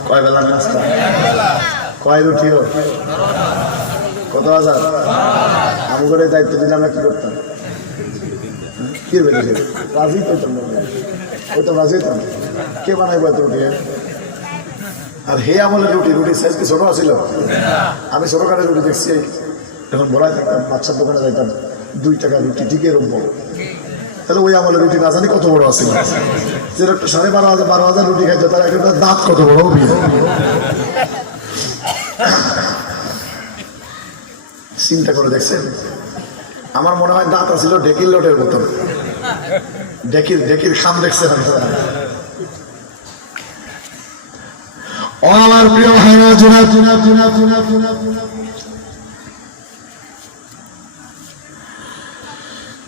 কয় বেলার নাস্তা? কয় রুটিও? কত হাজার? আমি করে দায়িত্ব দিলে আমরা কি করতাম? কি বেরিয়ে রাজি পেতাম না, ওই তো রাজি হতাম। কে বানাইবো এত রুটি? আর হে আমলের রুটি, রুটির সাইজ কি ছোট ছিল? আমি ছোট কাঠের রুটি দেখছি, যখন বড়ায় থাকতাম বাচ্চার দোকানে যাইতাম, 2 টাকা রুটি ঠিক এরকম বড়। তাহলে ওই আমলের রুটি না জানি কত বড় আছিল। যে লোকটা 12,500 রুটি খাইতো তার একটা দাঁত কত বড়? চিন্তা করে দেখছেন? আমার মনে হয় দাঁত ছিল ডেকির লোটের মতো। ডেকির খাম দেখছেন? আমার প্রিয় ভাইরা,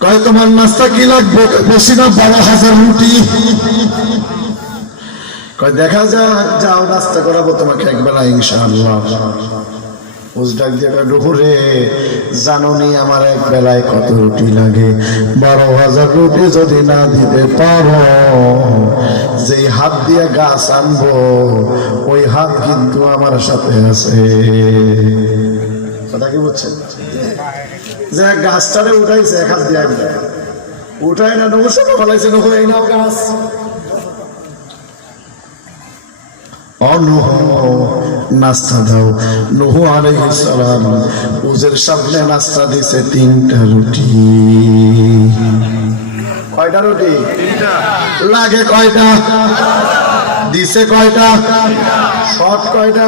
কয় তোমার নাস্তা কি লাগবে? বেশি না, 12,000 রুটি। কয় দেখা যাক, যাও নাস্তা করাবো তোমাকে একবেলা ইনশাআল্লাহ। দুপুরে জানুনি আমার এক বেলায় কত রুটি লাগে? 12,000 রুটি যদি না দিতে পারো, যে হাত দিয়ে গাছ আনবো ওই হাত কিন্তু আমার সাথে আছে। কথা কি বুঝছেন? যে গাছটারে উঠাইছে এক হাত দিয়ে, উঠাই না নবসে ফলাইছে, নহ এই নাও গাছ। নাস্তা দাও। নূহ আলাইহিস সালাম উজের সামনে নাস্তা দিছে 3টা রুটি। কয়টা রুটি? 3টা। লাগে কয়টা? দিছে কয়টা? শর্ট কয়টা?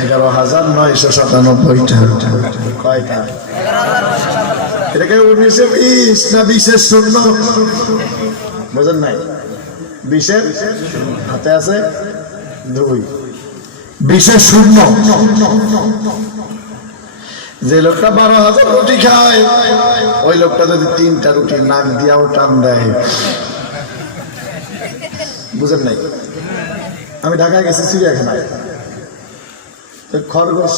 11,997টা। কয়টা? এটাকে 1920 না 20-এর শূন্য? বুঝেন নাই? 20-এর হাতে আছে 2, 20-এর শূন্য। যে লোকটা 12,000 রুটি খায়, ওই লোকটা যদি 3টা রুটি নাক দিয়াও টান দেয়, বুঝেন নাই? আমি ঢাকায় গেছি চিড়িয়াখানায়, খরগোশ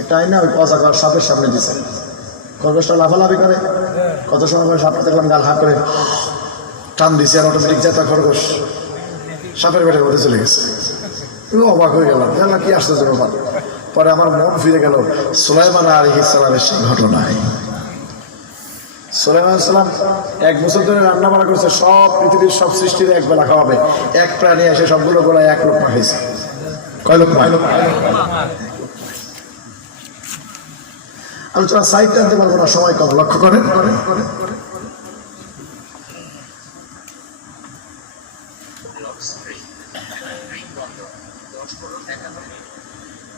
একটা আইনা ওই অজাগর সাপের সামনে দিছে। খরগোশটা লাফালাফি করে, কত সময় পরে সাপটা দেখলাম গাল হাঁ করে টান দিছে, আর অটোমেটিক যায় তার খরগোশ সাপের পেটের মধ্যে চলে গেছে। অবাক হয়ে গেলাম, কি আশ্চর্য ব্যাপার। পরে আমার মন ফিরে গেল সুলাইমান আলাইহিস সালামের সেই ঘটনায়। সুলাইমান আলাইহিস সালাম 1 বছর ধরে রান্না বান্না করছে, সব পৃথিবীর সব সৃষ্টির এক বেলা খাওয়াবে। এক প্রাণী এসে সবগুলো গোলায় 1 লোকমা খাইছে। কয় লোকমা? আলোচনা সাইড টানতে পারবো না, সময় কম। লক্ষ্য করেন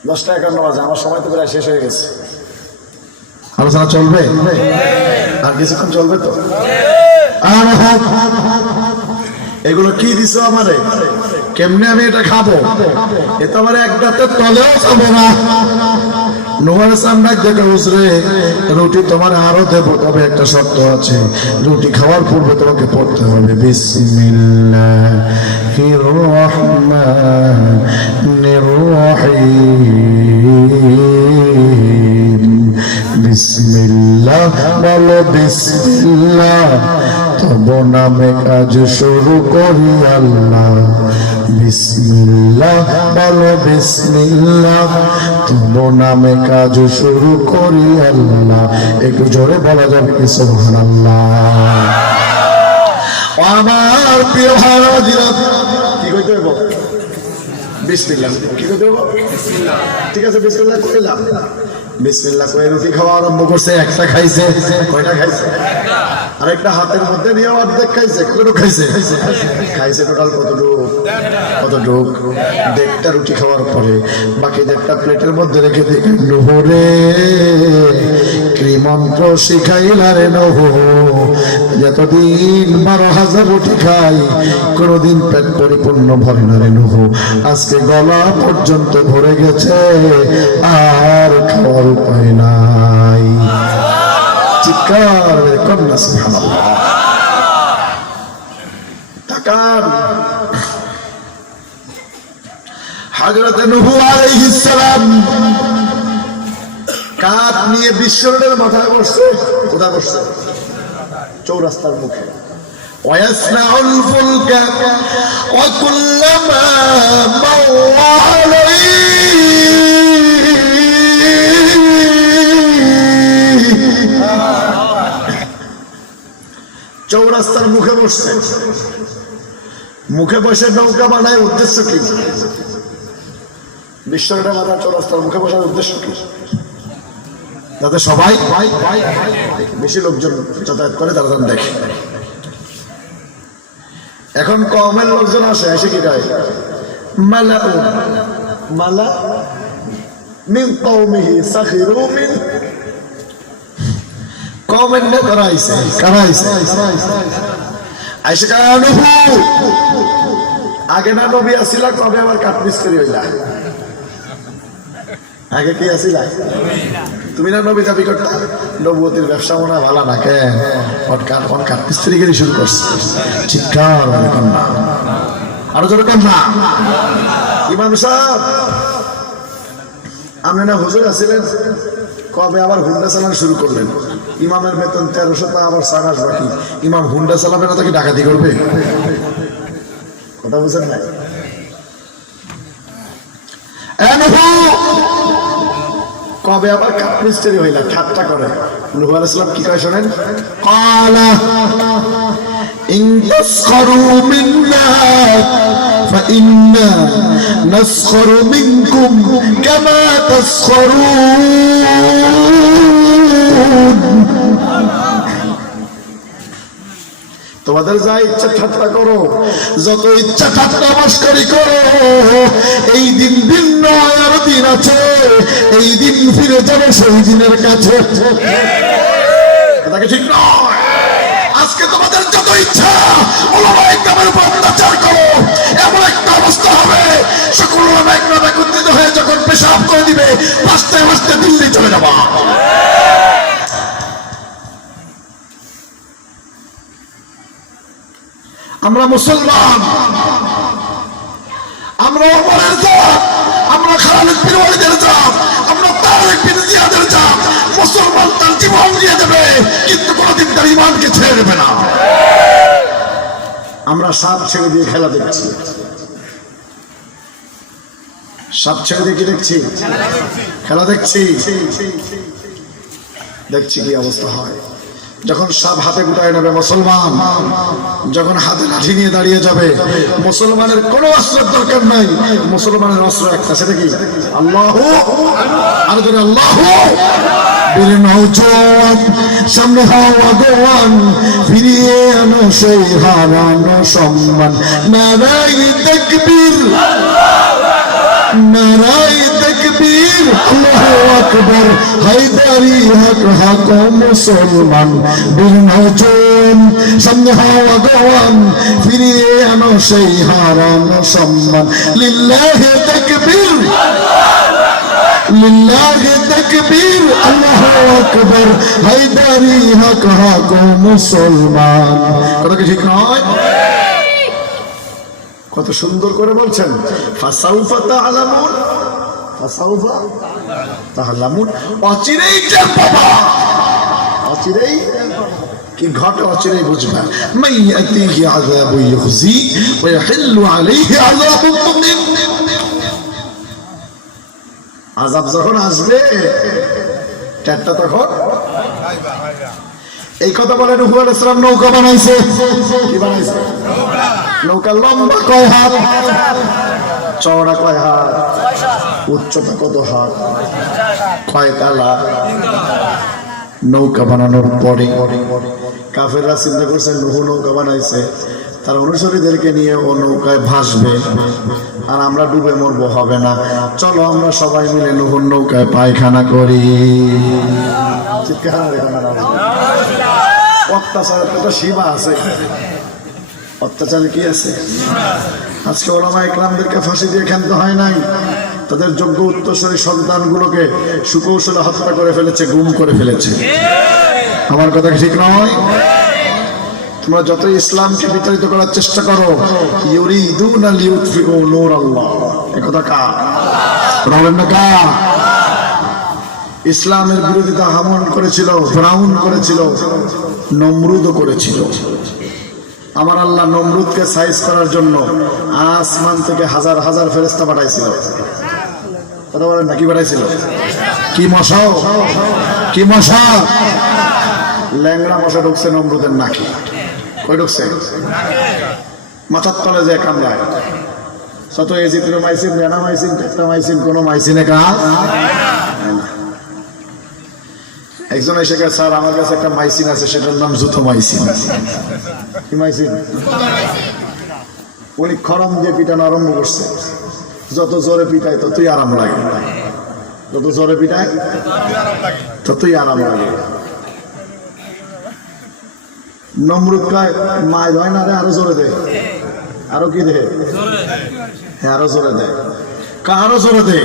10:51 বাজে, আমার সময় তো প্রায় শেষ হয়ে গেছে। আলোচনা চলবে আর কিছুক্ষণ চলবে তো? এগুলো কি দিছো আমারে? কেমনে আমি এটা খাবো? এ তো আমার এক দাঁতের তলেও খাবো না। নোয়ার সামনে দেখে হুজরে, রুটি তোমার আরো দেবো, তবে একটা শর্ত আছে। রুটি খাওয়ার পূর্বে তোমাকে পড়তে হবে বিসমিল্লাহির রহমানির রহিম। বিসমিল্লাহ বলো, বিসমিল্লাহ তব নামে কাজ শুরু করি আল্লাহ। বিসমিল্লাহ বলো, বিসমিল্লাহ তব নামে কাজ শুরু করি আল্লাহ। একটু জোরে বলা যাবে কি সুবহানাল্লাহ? আমার প্রিয় ভাইরা, কি কইতে হইব? বিসমিল্লাহ। কি কইতে হইব? ঠিক আছে, বিসমিল্লাহ কইলাম। বিসমিল্লাহ কয়ে রুটি খাওয়া আরম্ভ করছে। একটা খাইছে, কয়টা খাইছে? আরেকটা হাতের মধ্যে নিয়ে অর্ধেক খাইছে। কতটুকু খাইছে? খাইছে টোটাল কতটুকু? 1.5টা রুটি খাওয়ার পরে বাকি 1.5টা প্লেটের মধ্যে রেখে দেখি, নহরে কি মন্ত্র শিখাইলা রে নহ। যতদিন 12,000 রুটি খাই, কোনোদিন পেট পরিপূর্ণ ভরে না রে নহ। আজকে গলা পর্যন্ত ভরে গেছে, আর খাওয়ার উপায় নাই। চিৎকার কন্যা সুবহানাল্লাহ। তাকান, হযরত নূহ আলাইহিস সালাম কাঠ নিয়ে বিশ্বরের মাথায় বসছে। কোথায় বসছে? চৌরাস্তার মুখে। ওয়াসনাউল ফুলকা ওয়া কুল্লামা মাওয়া আলাইহি চৌরাস্তার মুখে বসছে। মুখে বসে নৌকা বানায়, উদ্দেশ্য কি? বিশ্বরের মাথা চৌরাস্তার মুখে বসার উদ্দেশ্য কি? যাতে সবাই বেশি লোকজন যাতায়াত করে, তারা যেন দেখে। এখন কমের লোকজন আসে, এসে কি গায়? মালা মিন কওমিহি সাখিরু মিন। কমের নেতারা আইছে। কারা আইছে? আইসে নূহ, আগে না নবী আসিলা, কবে আবার কাঠমিস্ত্রি হইলা? আগে কি আসিলা? তুমি না নবী দাবি করতা? নবুয়তের ব্যবসা মনে হয় ভালো না, কেন কাঠমিস্ত্রিগিরি শুরু করছে। চিৎকার কন্যা, আরো জোরে কন্যা। ইমাম সাহেব, আপনি না হুজুর আছিলেন, কবে আবার হুন্ডা চালান শুরু করলেন? ইমামের বেতন 1300 টাকা, আবার 4 মাস বাকি। ইমাম হুন্ডা চালাবে না, তাকে ডাকাতি করবে? কথা বুঝেন না? কবে আবার কাঠমিস্ত্রি হইলা? ঠাট্টা করে। নূহ আলাইহিস সালাম কি কয় শোনেন? ক্বালা ইন তাসখারু মিন্না ফাইন্না নাসখারু মিনকুম কামা তাসখারুন। তোমাদের যা ইচ্ছা ঠাট্টা করো, যত ইচ্ছা ঠাট্টা মস্করি করো, এই দিন ভিন্ন আর দিন আছে। এই দিন ফিরে যাবে সেই দিনের কাছে। এটাকে ঠিক নয়। আজকে তোমাদের যত ইচ্ছা উলামায়ে কেরামের উপর অত্যাচার করো, এমন একটা অবস্থা হবে, সকল উলামায়ে কেরাম একত্রিত হয়ে যখন পেশাব করে দিবে, ভাসতে ভাসতে দিল্লি চলে যাবা। আমরা মুসলমান, আমরা ওমরের জাত, আমরা খালিদ বিন ওয়ালিদের জাত, আমরা তারেক বিন জিয়াদের জাত। মুসলমান তার জীবন দিয়ে দেবে, কিন্তু কোনদিন তার ঈমানকে ছেড়ে দেবে না। আমরা সাপ ছেড়ে দিয়ে খেলা দেখছি। সাপ ছেড়ে দিয়ে কি দেখছি? খেলা দেখছি। দেখছি কি অবস্থা হয় যখন সাপ হাতে গুটায় নেবে মুসলমান, যখন হাতে লাঠি নিয়ে দাঁড়িয়ে যাবে, মুসলমানের কোনো অস্ত্রের দরকার নাই, মুসলমানের অস্ত্র একটা, সেটা কি? আল্লাহু। আর যদি আল্লাহু বীর নওজোয়ান, সামনে হাওয়া গোয়ান, ফিরিয়ে আনো সেই হারানো সম্মান। নারায়ে তাকবীর, নারায়ে তাকবীর, আল্লাহু আকবার, হায়দারি হক হক মুসলমান। বীর নওজোয়ান, সামনে হাওয়া গোয়ান, ফিরিয়ে আনো সেই হারানো সম্মান। লিল্লাহি তাকবীর, লিল্লাহি তাকবীর, আল্লাহু আকবার, হায়দারি হক হক মুসলমান। কথা কি ঠিক নয়? কত সুন্দর করে বলছেন, ফাসাউফা তা'লামুন, ফাসাউফা তা'লামুন, অচিরেই টের পাবা, অচিরেই কি ঘটে অচিরেই বুঝবা। মাইয়াতিহি আযাবু ইউখজি ওয়া ইয়াহিল্লু আলাইহি আযাবুন মুকিম। আযাব যখন আসবে টেরটা তখন। এই কথা বলে নূহ আলাইহিস সালাম নৌকা বানাইছে। কি বানাইছে? নৌকা লম্বা কয় হাত, চওড়া কয় হাত, উচ্চতা কত হাত, কয় তালা। নৌকা বানানোর পরে কাফেররা চিন্তা করছে নূহ নৌকা বানাইছে, তার অনুসারীদেরকে নিয়ে ও নৌকায় ভাসবে আর আমরা ডুবে মরবো, হবে না, চলো আমরা সবাই মিলে নূহর নৌকায় পায়খানা করি। অত্যাচারের তো সীমা আছে, অত্যাচারে কি আছে? আজকে ওলামা ইকরামদেরকে ফাঁসি দিয়ে ক্ষান্ত হয় নাই, তাদের যোগ্য উত্তরসূরি সন্তানগুলোকে সুকৌশলে হত্যা করে ফেলেছে, গুম করে ফেলেছে। আমার কথা ঠিক নয়? তোমরা যত ইসলামকে বিতাড়িত করার চেষ্টা করো, ইউরিদুনা লিইউতফিউ নূরাল্লাহ, এই কথা কার? বলেন না কার? ইসলামের বিরোধিতা হামন করেছিল, ফিরাউন করেছিল, নমরুদও করেছিল। আমার আল্লাহ নমরুদকে সাইজ করার জন্য আসমান থেকে হাজার হাজার ফেরেশতা পাঠাইছিল। কথা বলেন না, কি পাঠাইছিল? কি মশা, কি মশা? ল্যাংড়া মশা ঢুকছে নমরুদের নাকি। কই ঢুকছে? মাথার তলে যে কামড়ায়। শত এজিথ্রোমাইসিন, রেনামাইসিন, টেট্রামাইসিন, কোনো মাইসিনে কাজ না। একজন এসে গেছে, স্যার আমার কাছে একটা মাইসিন আছে, সেটার নাম জুথোমাইসিন। কি মাইসিন? উনি খরম দিয়ে পিটানো আরম্ভ করছে। যত জোরে পিটায় ততই আরাম লাগে, যত জোরে পিটায় ততই আরাম লাগে। নমরুদ কয় মায় হয় না রে, আরো জোরে দে। আরো কি দে? হ্যাঁ আরো জোরে দে। আরো জোরে দে।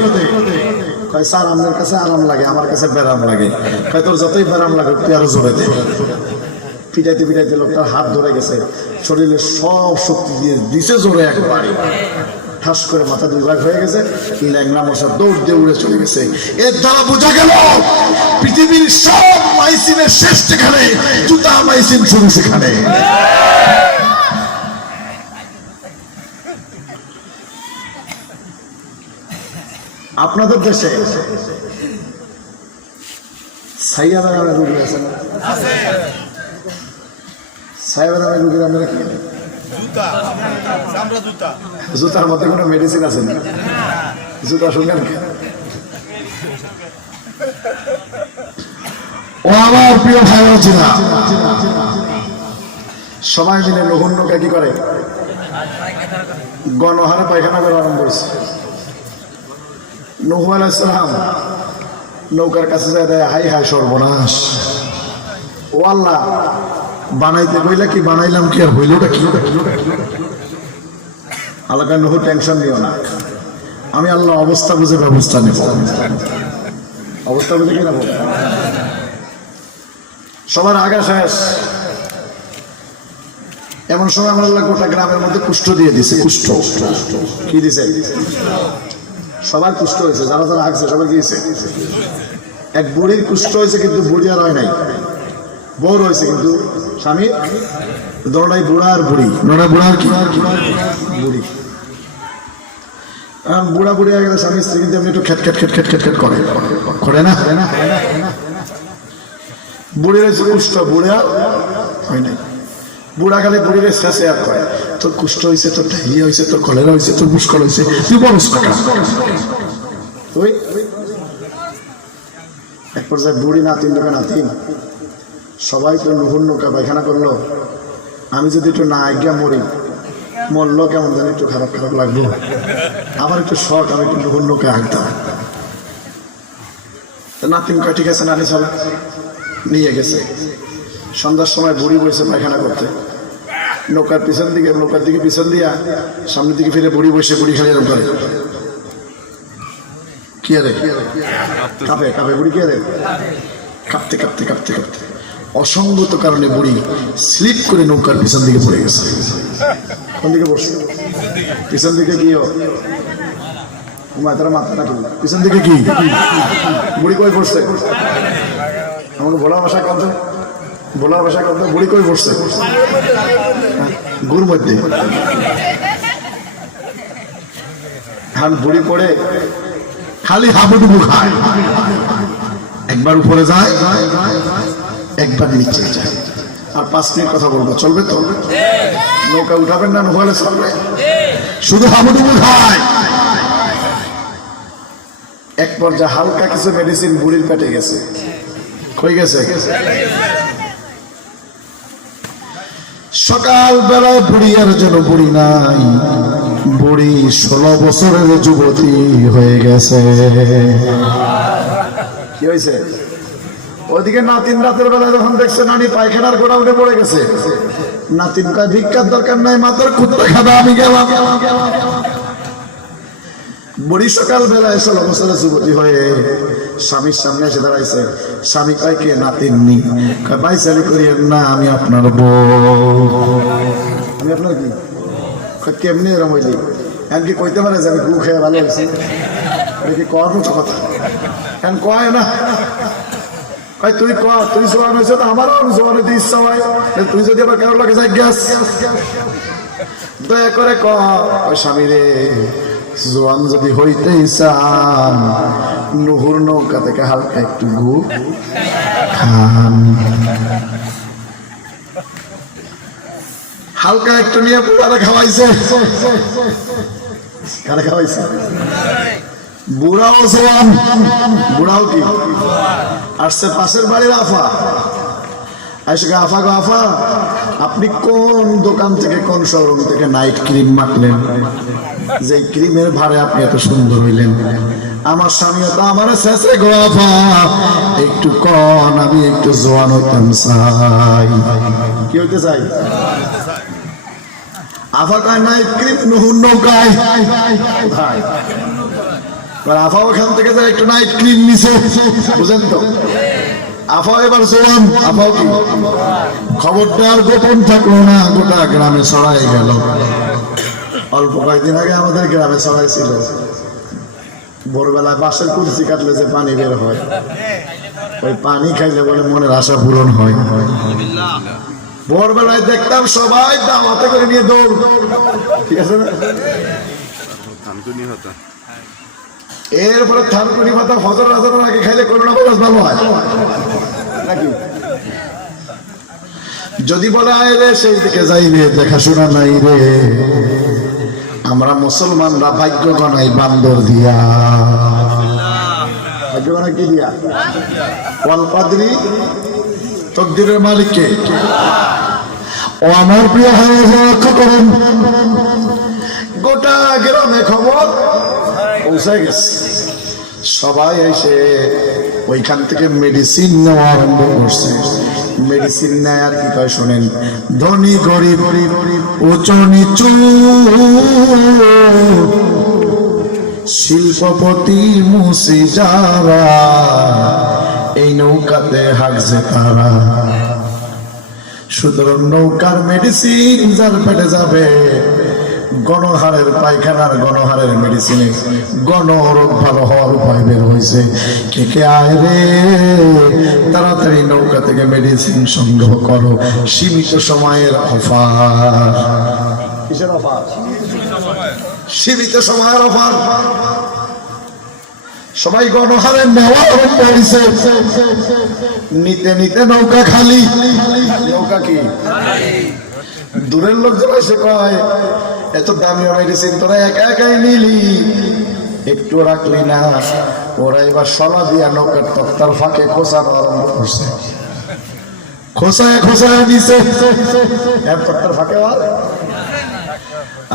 কয় স্যার আপনার কাছে আরাম লাগে, আমার কাছে বেরাম লাগে। কয় তোর যতই বেরাম লাগে তুই আরো জোরে দে। পিটাইতে পিটাইতে লোকটার হাত ধরে গেছে, শরীরের সব শক্তি দিয়ে দিছে জোরে একবারে, ঠাস করে মাথা দুই ভাগ হয়ে গেছে। ল্যাংড়া মশা দৌড় দিয়ে উড়ে চলে গেছে। এর দ্বারা বোঝা গেল পৃথিবীর সব মাইসিনের শেষ যেখানে, জুতা মাইসিন শুরু সেখানে। আপনাদের দেশে সাইয়াদা নামের রোগী আছে না? সাইয়াদা নামের রোগীর আমরা কি জুতার মধ্যে কোনো মেডিসিন আছে না? জুতা শুনলেন? ও আমার প্রিয় ভাই ছিল, সবাই মিলে নূহর নৌকা কি করে? গণহারে পায়খানা করা আরম্ভ হয়েছে। নূহ আলাইহিস সালাম নৌকার কাছে যায়, দেয় হাই হাই সর্বনাশ, ও আল্লাহ বানাইতে কইলা কি, বানাইলাম কি, আর হইলটা কি? আল্লাহ নূহ টেনশন নিও না, আমি আল্লাহ অবস্থা বুঝে ব্যবস্থা নেব। অবস্থা বুঝে কি নেব? সবার আগা শেষ। এমন সময় আমার আল্লাহ গোটা গ্রামের মধ্যে কুষ্ঠ দিয়ে দিছে। কুষ্ঠ কি দিছে? সবার কুষ্ঠ হয়েছে, যারা যারা আগছে সবাই কি হয়েছে? এক বুড়ির কুষ্ঠ হয়েছে, কিন্তু বুড়ি আর হয় নাই, বউর হয়েছে, কিন্তু স্বামী দোড়াই বুড়া আর বুড়ি, বুড়া আর কি বুড়ি। বুড়া বুড়ি হয়ে গেলে স্বামী স্ত্রী কিন্তু এমনি একটু খেট খেট খেট খেট খেট খেট করে করে না বুড়ির হয়েছে কুষ্ঠ বুড়া হয় নাই বুড়া খালি বুড়ির শেষে আর কয় তোর কুষ্ঠ হয়েছে তোর ডায়রিয়া হয়েছে তোর কলেরা হয়েছে তোর মুস্কল হয়েছে তুই বলস না তুই এক পর্যায়ে বুড়ি নাতিন তোকে নাতিন সবাই তো নুহুর নৌকা পায়খানা করলো আমি যদি একটু না আজ্ঞা মরি মরলো কেমন জানি একটু খারাপ খারাপ লাগলো আমার একটু শখ আমি একটু নুহুর নৌকা আঁকতাম নাতিন কয় ঠিক আছে নানি চলো নিয়ে গেছে সন্ধ্যার সময় বুড়ি বসে পায়খানা করতে নৌকার দিকে পিছন দিয়া সামনের দিকে ফিরে বুড়ি বসে বুড়ি খালি এরকম করে কি আরে কাঁপে কাঁপে বুড়ি কি আরে কাঁপতে কাঁপতে কাঁপতে কাঁপতে অসঙ্গত কারণে বুড়ি স্লিপ করে নৌকার পিছন দিকে পড়ে গেছে কোন দিকে বসছে পিছন দিকে গিয়েও মাথার মাথা নাকি পিছন দিকে কি বুড়ি কই পড়ছে আমাকে ভোলা ভাষা কথা বুড়ি কই পড়ছে গুর মধ্যে বুড়ি পড়ে খালি হাবুডুবু খায় একবার উপরে যায় একবার নিচে যায় আর 5 মিনিট কথা বলবো চলবে তো নৌকা উঠাবেন না নহলে চলবে শুধু হাবুডুবু খায় এক পর্যায়ে হালকা কিছু মেডিসিন বুড়ির পেটে গেছে কই গেছে সকাল বেলায় বুড়ি আর যেন বুড়ি নাই বুড়ি 16 বছরের যুবতী হয়ে গেছে কি হয়েছে ওইদিকে নাতিন রাতের বেলায় যখন দেখছে নানি পায়খানার গোড়া উঠে পড়ে গেছে নাতিন কয় ভিক্ষার দরকার নাই মাথার কুত্তা খাবে আমি গেলাম বুড়ি সকাল বেলায় 16 বছরের যুবতী হয়ে স্বামীর সামনে এসে দাঁড়াইছে স্বামী কয় কে নাতিন নি কয় ভাই চালি করিয়েন না আমি আপনার বউ আমি আপনার কি কেমনি এরম হইলি এমনকি কইতে পারে যে আমি গু খেয়ে ভালো হয়েছি এটা কি কর মতো কথা এখন কয় না কয় তুই তুই জোয়ান হয়েছে তো আমারও জোয়ান হইতে ইচ্ছা হয় তুই যদি আবার কারোর লাগে যাই গ্যাস দয়া করে কয় স্বামী রে জোয়ান যদি হইতেই চান নুহুর নৌকা থেকে হালকা একটু গু খান হালকা একটু নিয়ে বুড়ারে খাওয়াইছে কারে খাওয়াইছে বুড়াও জোয়ান বুড়াও কি আসছে পাশের বাড়ির আফা আইসে আফা গো আফা আপনি কোন দোকান থেকে কোন শোরুম থেকে নাইট ক্রিম মাখলেন যে ক্রিমের ভারে আপনি এত সুন্দর হইলেন আমার স্বামীও তো আমার শেষে গো আফা একটু কন আমি একটু জোয়ান হইতাম চাই কি হইতে চাই আফা কয় নাইট ক্রিম নুহুর নৌকায় আফা ওখান থেকে যায় একটু নাইট ক্রিম নিছে বুঝেন তো আফাও এবার জোয়ান আফাও কি খবরদার গোপন থাকলো না গোটা গ্রামে ছড়াই গেল অল্প কয়েকদিন আগে আমাদের গ্রামে ছড়াইছিল ভোরবেলায় বাঁশের কুলসি কাটলে যে পানি বের হয় ওই পানি খাইলে বলে মনের আশা পূরণ হয় ভোরবেলায় দেখতাম সবাই দাওয়াতে করে নিয়ে দৌড় ঠিক আছে না এরপরে থানকুনি পাতা ফজর আজানের আগে খাইলে করোনা ভাইরাস ভালো হয় নাকি যদি বলে আয় রে সেই দিকে যাই রে দেখাশোনা নাই রে আমরা মুসলমানরা ভাগ্য গণাই বান্দর দিয়া ভাগ্য গণাই কি দিয়া ওয়াল পাদ্রী তকদিরের মালিককে ও আমার প্রিয় হয়ে লক্ষ্য করুন গোটা গ্রামে খবর পৌঁছে গেছে সবাই এসে ওইখান থেকে মেডিসিন নেওয়া আরম্ভ করছে মেডিসিন নেয় আর কি কয় শোনেন ধনী গরিব উঁচু নিচু শিল্পপতি মুসি যারা এই নৌকাতে হাঁকছে তারা সুতরাং নৌকার মেডিসিন যার পেটে যাবে গণহারের পায়খানার গণহারের মেডিসিনে গণরোগ ভালো হওয়ার উপায় বের হয়েছে কে কে আয় রে তাড়াতাড়ি নৌকা থেকে মেডিসিন সংগ্রহ করো সীমিত সময়ের অফার কিসের অফার সীমিত সময়ের অফার, সবাই গণহারে নেওয়া আরম্ভ হয়েছে। নিতে নিতে নৌকা খালি। নৌকা কি দূরের লোকজন এসে কয়, এত দামি মেডিসিন তোরা একা একাই নিলি, একটু রাখলি না। ওরা এবার সলা দিয়া নৌকার তক্তার ফাঁকে খোঁচানো আরম্ভ করছে। খোঁচায় খোঁচায় দিছে তক্তার ফাঁকে।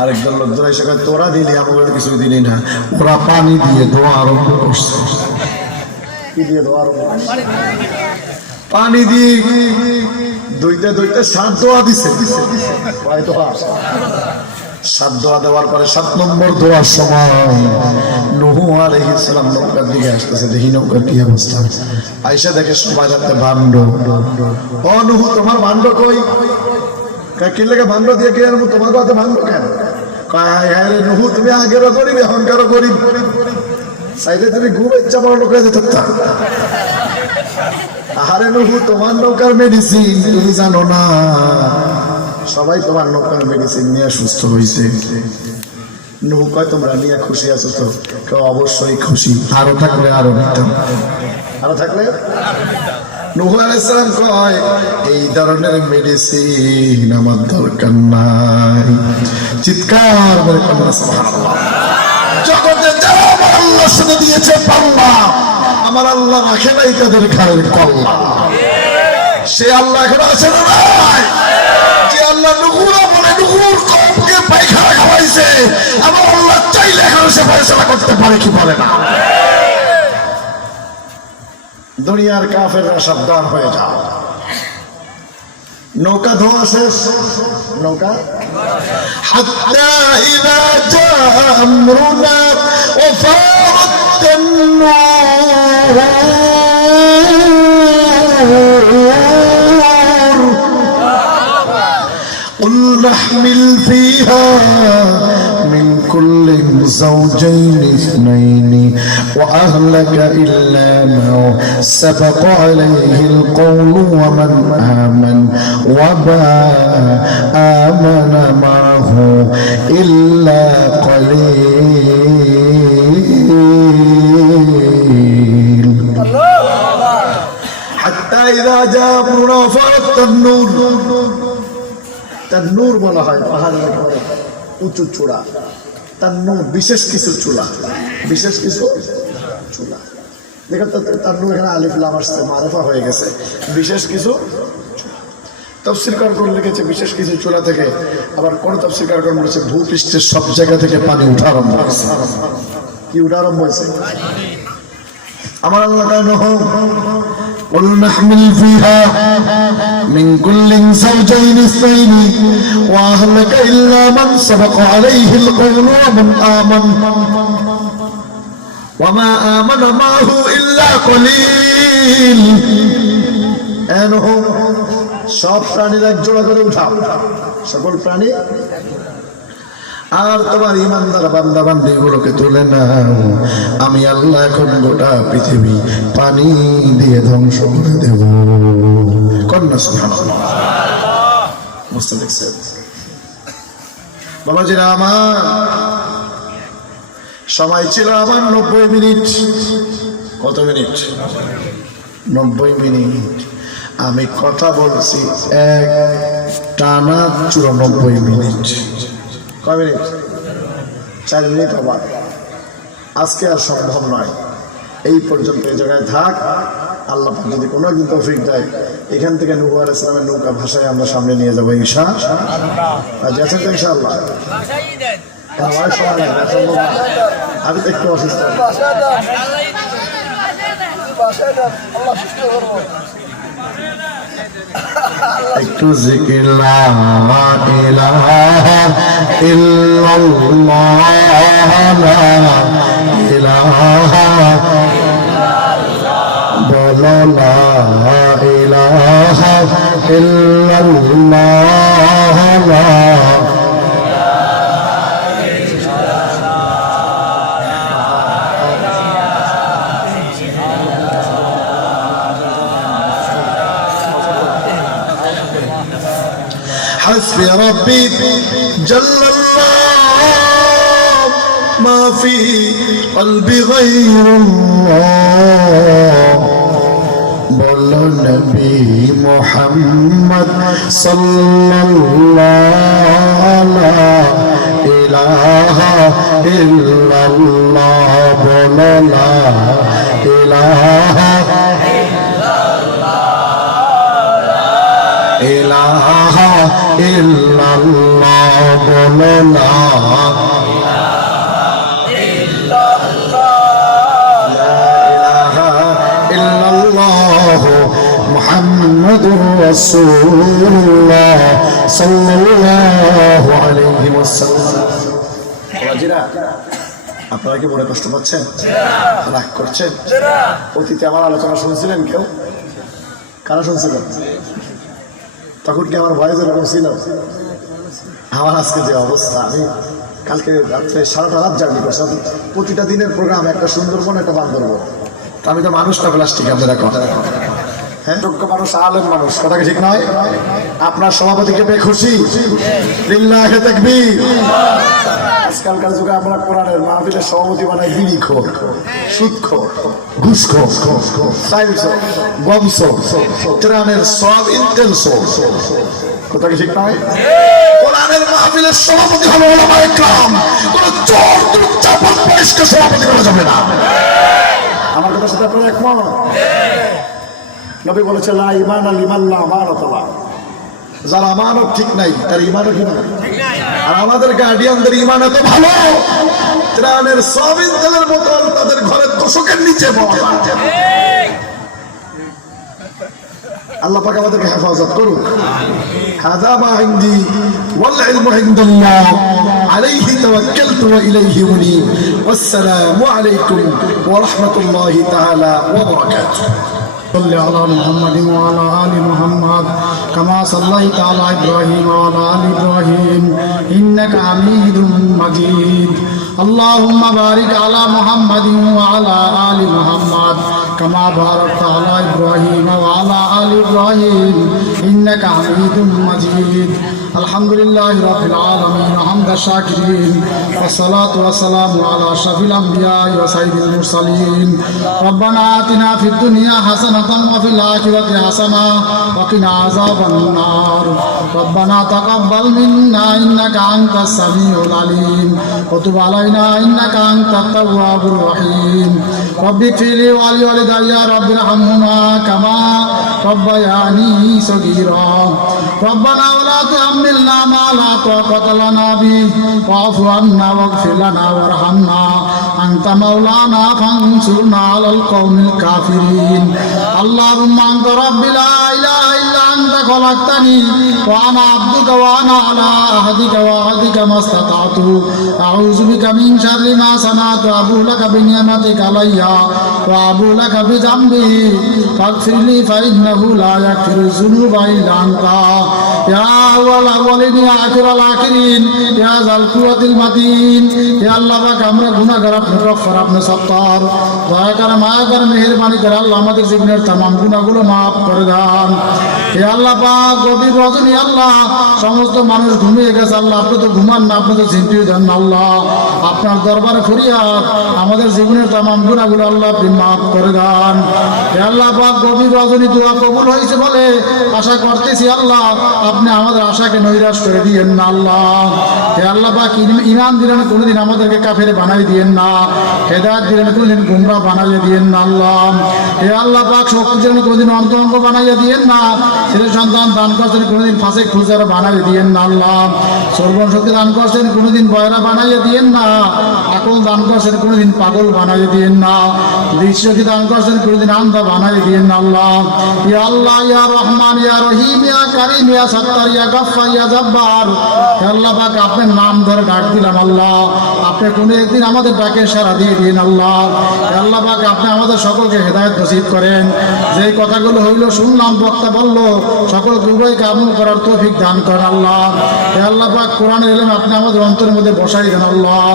আরেকজন লোকজন এসে কয়, তোরা দিলি, আমাদের কিছু দিলি না। ওরা পানি দিয়ে ধোয়া আরম্ভ করছে। কি দিয়ে ধোয়া আরম্ভ? পানি দিয়ে দুইটা দুইটা 7 দোয়া দিছে। 7 দোয়া দেওয়ার পরে 7 নম্বর দোয়ার সময় নূহ আলাইহিস সালাম নৌকার দিকে আসতেছে। দেখি নৌকার কি অবস্থা। আয়েশা দেখে সবাই রাতে ভাণ্ড। ও নূহ, তোমার ভাণ্ড কই? কি লাগে ভাণ্ড দিয়ে কে আনবো? তোমার কথা ভাণ্ড কেন? হ্যাঁ রে নূহ, তুমি আগেরও গরিব, এখনকারও গরিব। চাইলে তুমি ঘুম ইচ্ছা বড় লোক হয়ে যেত। আহারে নূহ, তোমার নৌকার মেডিসিন তুমি জানো না। সবাই তোমার নৌকার মেডিসিন নিয়ে সুস্থ হয়েছে। নূহ কয়, তোমরা নিয়ে খুশি আছো তো? কেউ অবশ্যই খুশি, আরো থাকলে আরো নিতাম, আরো থাকলে। নূহ আলাইহিস সালাম কয়, এই ধরনের মেডিসিন আমার দরকার নাই। চিৎকার করে বলেন সুবহানাল্লাহ। জগতে যারা আমার আল্লাহর সাথে দিয়েছে পাল্লা, আমার আল্লাহ রাখে নাই তাদের ঘরের কল্লা। সে আল্লাহ এখন আছে না নাই? যে আল্লাহ নূহুরা বলে নূহুর কওমকে পায়খানা খাওয়াইছে, আমার আল্লাহ চাইলে এখন সে ফয়সালা করতে পারে কি পারে না? দুনিয়ার কাফেররা সাবধান হয়ে যাও। নৌকা ধোয়া শেষ। নৌকা হাত্তা ইযা জা আমরুনা ওয়া ফারাত তান্নুর قل نحمل فيها من كل زوجين اثنين وأهلك إلا ما سبق عليه القول ومن آمن وما آمن معه إلا قليل حتى إذا جاء أمرنا وفارت النور। তান্নুর বলা হয় পাহাড়ের উপরে উঁচু চূড়া। তান্নুর বিশেষ কিছু চূড়া, বিশেষ কিছু চূড়া। দেখো তান্নুর এখানে আলিফ লাম আসছে, মারেফা হয়ে গেছে। বিশেষ কিছু তাফসীরকার লিখেছে বিশেষ কিছু চূড়া থেকে। আবার কোন তাফসীরকার বলেছে ভূপৃষ্ঠের সব জায়গা থেকে পানি উঠা আরম্ভ হয়েছে। কি উঠা আরম্ভ হয়েছে? আমার আল্লাহ قل نحمل فيها من كل زوجين اثنين وأهلك إلا من سبق عليه القول ومن آمن وما آمن معه إلا قليل। সব প্রাণীর এক জোড়া করে উঠাও, সকল প্রাণী। আর তোমার ইমানদার বান্দা বান্দি গুলোকে তুলে নাও। আমি আল্লাহ এখন গোটা পৃথিবী পানি দিয়ে ধ্বংস করে দেব। কন্যা সুবহানাল্লাহ। বুঝতে দেখছেন বাবাজিরা আমার? সময় ছিল আমার 90 মিনিট। কত মিনিট? 90 মিনিট। আমি কথা বলছি এক টানা 94 মিনিট। কয় মিনিট? 4 মিনিট। আবার আজকে আর সম্ভব নয়। এই পর্যন্ত এই জায়গায় থাক। আল্লাহ যদি কোনো একদিন তৌফিক দেয়, এখান থেকে নূহ আলাইহিস সালামের নৌকা ভাষায় আমরা সামনে নিয়ে যাবো ইনশাআল্লাহ। আর যাচ্ছেন তো ইনশাআল্লাহ? আমার সময় লাগবে, সম্ভব না। আমি তো একটু অসুস্থ। একটু জিকির লা ইলাহা ইল্লাল্লাহ লা ইলাহা বলো লা ইলাহা ইল্লাল্লাহ লা حسبي ربي جل الله ما في قلبي غير الله বলো নবী মুহাম্মদ সাল্লাল্লাহু লা ইলাহা ইল্লাল্লাহ বলো লা ইলাহা ইলাহা ইল্লাল্লাহ বলো লা মুহাম্মাদুর রাসূলুল্লাহ সাল্লাল্লাহু আলাইহি ওয়াসাল্লাম। বাবাজিরা, আপনারা কি মনে কষ্ট পাচ্ছেন, রাগ করছেন? অতীতে আমার আলোচনা শুনছিলেন কেউ? কারা শুনছিলেন? তখন কি আমার ভয়েস এরকম ছিল? আমার আজকে যে অবস্থা, আমি কালকে রাত্রে সারাটা রাত জার্নি করছি। প্রতিটা দিনের প্রোগ্রাম একটা সুন্দরবন, একটা বান্দরবন। আমি তো মানুষটা প্লাস্টিক, আপনারা কথা হ্যাঁ, যোগ্য মানুষ, আলেম মানুষ, কথা কি ঠিক নয়? আপনার সভাপতিকে পেয়ে খুশি? লিল্লাহি তাকবীর। আজকালকার যুগে আমরা কোরআনের মাহফিলের সভাপতি বানাই বিড়িখোর, সুদখোর, ঘুষখোর, সাইলসোর, বমসোর, ত্রাণের সব ইন্টেলসোর, কথা কি ঠিক নয়? কোরআনের মাহফিলের সভাপতি হলো উলামায়ে কেরাম। কোন চোর দুর্চাপন পরিষ্কার সভাপতি করা যাবে না। আমার কথার সাথে আপনারা একমত? নবী বলেছে লা ঈমানা লিমান লা আমানাতা লাহ। যার আমানত ঠিক নাই তার ঈমানও ঠিক নাই। আর আমাদের গার্ডিয়ানদের ঈমান এত ভালো, ত্রাণের সব ইন্তেলের বোতল তাদের ঘরের তোষকের নিচে পাওয়া যায়। আল্লাহ পাক আমাদেরকে হেফাজত করুন। হাযা মা ইনদি ওয়াল ইলমু ইনদাল্লাহ আলাইহি তাওয়াক্কালতু ওয়া ইলাইহি উনীব। ওয়াসসালামু আলাইকুম ওয়া রাহমাতুল্লাহি তাআলা ওয়া বারাকাতুহু। صل على محمد وعلى آل محمد كما صليت على إبراهيم وعلى آل إبراهيم إنك حميد مجيد اللهم بارك على محمد وعلى آل محمد كما باركت على إبراهيم وعلى آل إبراهيم إنك حميد مجيد الحمد لله رب العالمين حمد الشاكرين والصلاة والسلام على أشرف الأنبياء وسيد المرسلين ربنا آتنا في الدنيا حسنة وفي الآخرة حسنة وقنا عذاب النار ربنا تقبل منا إنك أنت السميع العليم وتب علينا إنك أنت التواب الرحيم رب اغفر لي ولوالدي رب ارحمهما كما ربياني صغيرا ربنا ولا تحملنا ما لا طاقة لنا به واعف عنا واغفر لنا وارحمنا أنت مولانا فانصرنا على القوم الكافرين اللهم أنت ربي لا إله إلا أنت خلقتني وأنا عبدك وأنا على عهدك ووعدك ما استطعت أعوذ بك من شر ما صنعت أبو لك بنعمتك علي وأبو لك بذنبي فاغفر لي فإنه لا يغفر الذنوب إلا أنت يا أول الأولين يا آخر الآخرين يا ذا القوة المتين يا الله পাক আমরা গুনাহগার আপনি গফফার আপনি সত্তার দয়া করে মায়া করে মেহেরবানি করে আল্লাহ আমাদের জীবনের तमाम গুনাহগুলো maaf করে দেন হে আল্লাহ পাক গভীর রজনী আল্লাহ সমস্ত মানুষ ঘুমিয়ে গেছে আল্লাহ আপনি তো ঘুমান না আপনি তো চিন্তিত দেন আল্লাহ আপনার দরবারে ফরিয়াদ আমাদের জীবনের तमाम গুনাহগুলো আল্লাহ আপনি maaf করে দেন হে আল্লাহ পাক গভীর রজনী দোয়া কবুল হয়েছে বলে আশা করতেছি আল্লাহ আপনি আমাদের আশাকে নৈরাশ করে দিয়েন না আল্লাহ হে আল্লাহ পাক ঈমান দিলেন কোনদিন আমাদেরকে কাফের বানাই দিয়েন না হেদায়েত দিলেন কোনদিন গুমরা বানাইয়া দিয়েন না আল্লাহ হে আল্লাহ পাক শক্তি দিলেন কোনদিন অন্তরঙ্গ বানাইয়া দিয়েন না ছেলে সন্তান দান করছেন কোনদিন ফাসিক ফুজারা বানাইয়া দিয়েন না আল্লাহ সর্বন শক্তি দান করছেন কোনদিন বয়রা বানাইয়া দিয়েন না আকল দান করছেন কোনদিন পাগল বানাইয়া দিয়েন না দৃষ্টি দান করছেন কোনদিন আন্ধা বানাইয়া দিয়েন না আল্লাহ ইয়া আল্লাহ ইয়া রহমান ইয়া রহিম ইয়া কারীম ইয়া সত্তার ইয়া গফফার ইয়া জব্বার হে আল্লাহ পাক আপনার নাম ধরে ডাক দিলাম আল্লাহ আপনি কোনো একদিন আমাদের ডাকে সাড়া দিয়ে দিন আল্লাহ হে আল্লাহ পাক আপনি আমাদের সকলকে হেদায়েত নসিব করেন যেই কথাগুলো হইল শুনলাম বক্তা বললো সকলকে উভয়কে আমল করার তৌফিক দান করেন আল্লাহ। হে আল্লাহ পাক, কোরআনের ইলম আপনি আমাদের অন্তরের মধ্যে বসাই দেন আল্লাহ।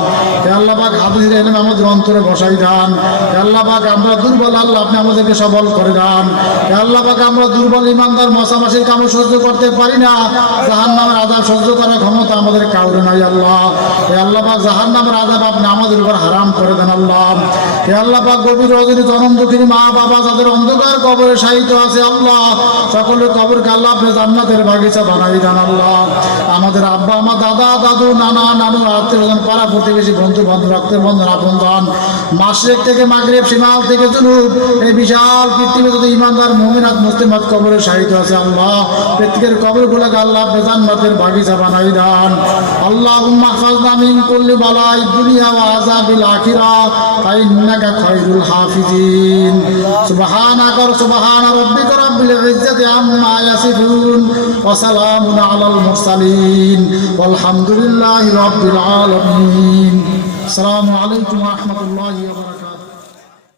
হে আল্লাহ পাক, হাদিসের ইলম আমাদের অন্তরে বসাই দেন। হে আল্লাহ পাক, আমরা দুর্বল, আল্লাহ আপনি আমাদেরকে সবল করে দেন। হে আল্লাহ পাক, আমরা দুর্বল ইমানদার, মশামাছির কাম সহ্য করতে পারি না, জাহান্নামের আযাব সহ্য করার ক্ষমতা আমাদের কাউরে নাই আল্লাহ। হে আল্লাহ পাক, জাহান্নামের আযাব আপনি আমাদের উপর হারাম করে দেন আল্লাহ। হে আল্লাহ পাক, গভীর রজনী জনম দুঃখিনী মা বাবা যাদের অন্ধকার কবরে শায়িত আছে আল্লাহ, সকলের কবরকে আল্লাহ আপনি জান্নাতের বাগিচা বানাই দেন আল্লাহ। আমাদের আব্বা, আমার দাদা, দাদু, নানা, নানু, আত্মীয়স্বজন, পাড়া প্রতিবেশী, বন্ধু বান্ধব, রক্তের বন্ধন, আপনজন, মাশরিক থেকে মাগরিব, শিমাল থেকে জুনুব, এই বিশাল পৃথিবী যদি ইমানদার মুমিনাত মুসলিমাত কবরে শায়িত আছে আল্লাহ, প্রত্যেকের কবরগুলোকে আল্লাহ আপনি জান্নাতের বাগিচা বানাই দেন। আল্লাহুম্মা হাফিজনা মিন কুল্লি বালাই দুনিয়া ওয়া আযাবিল আখিরাহ ফাইন্নাকা খায়রুল হাফিজিন। সুবহানাকা সুবহানা রাব্বিকা রাব্বিল ইজ্জাতি আম্মা ইয়াসিফুন ওয়া সালামুন আলাল মুরসালিন ওয়ালহামদুলিল্লাহি রাব্বিল আলামিন। আসসালামু আলাইকুম ওয়া রাহমাতুল্লাহি ওয়া বারাকাতুহু।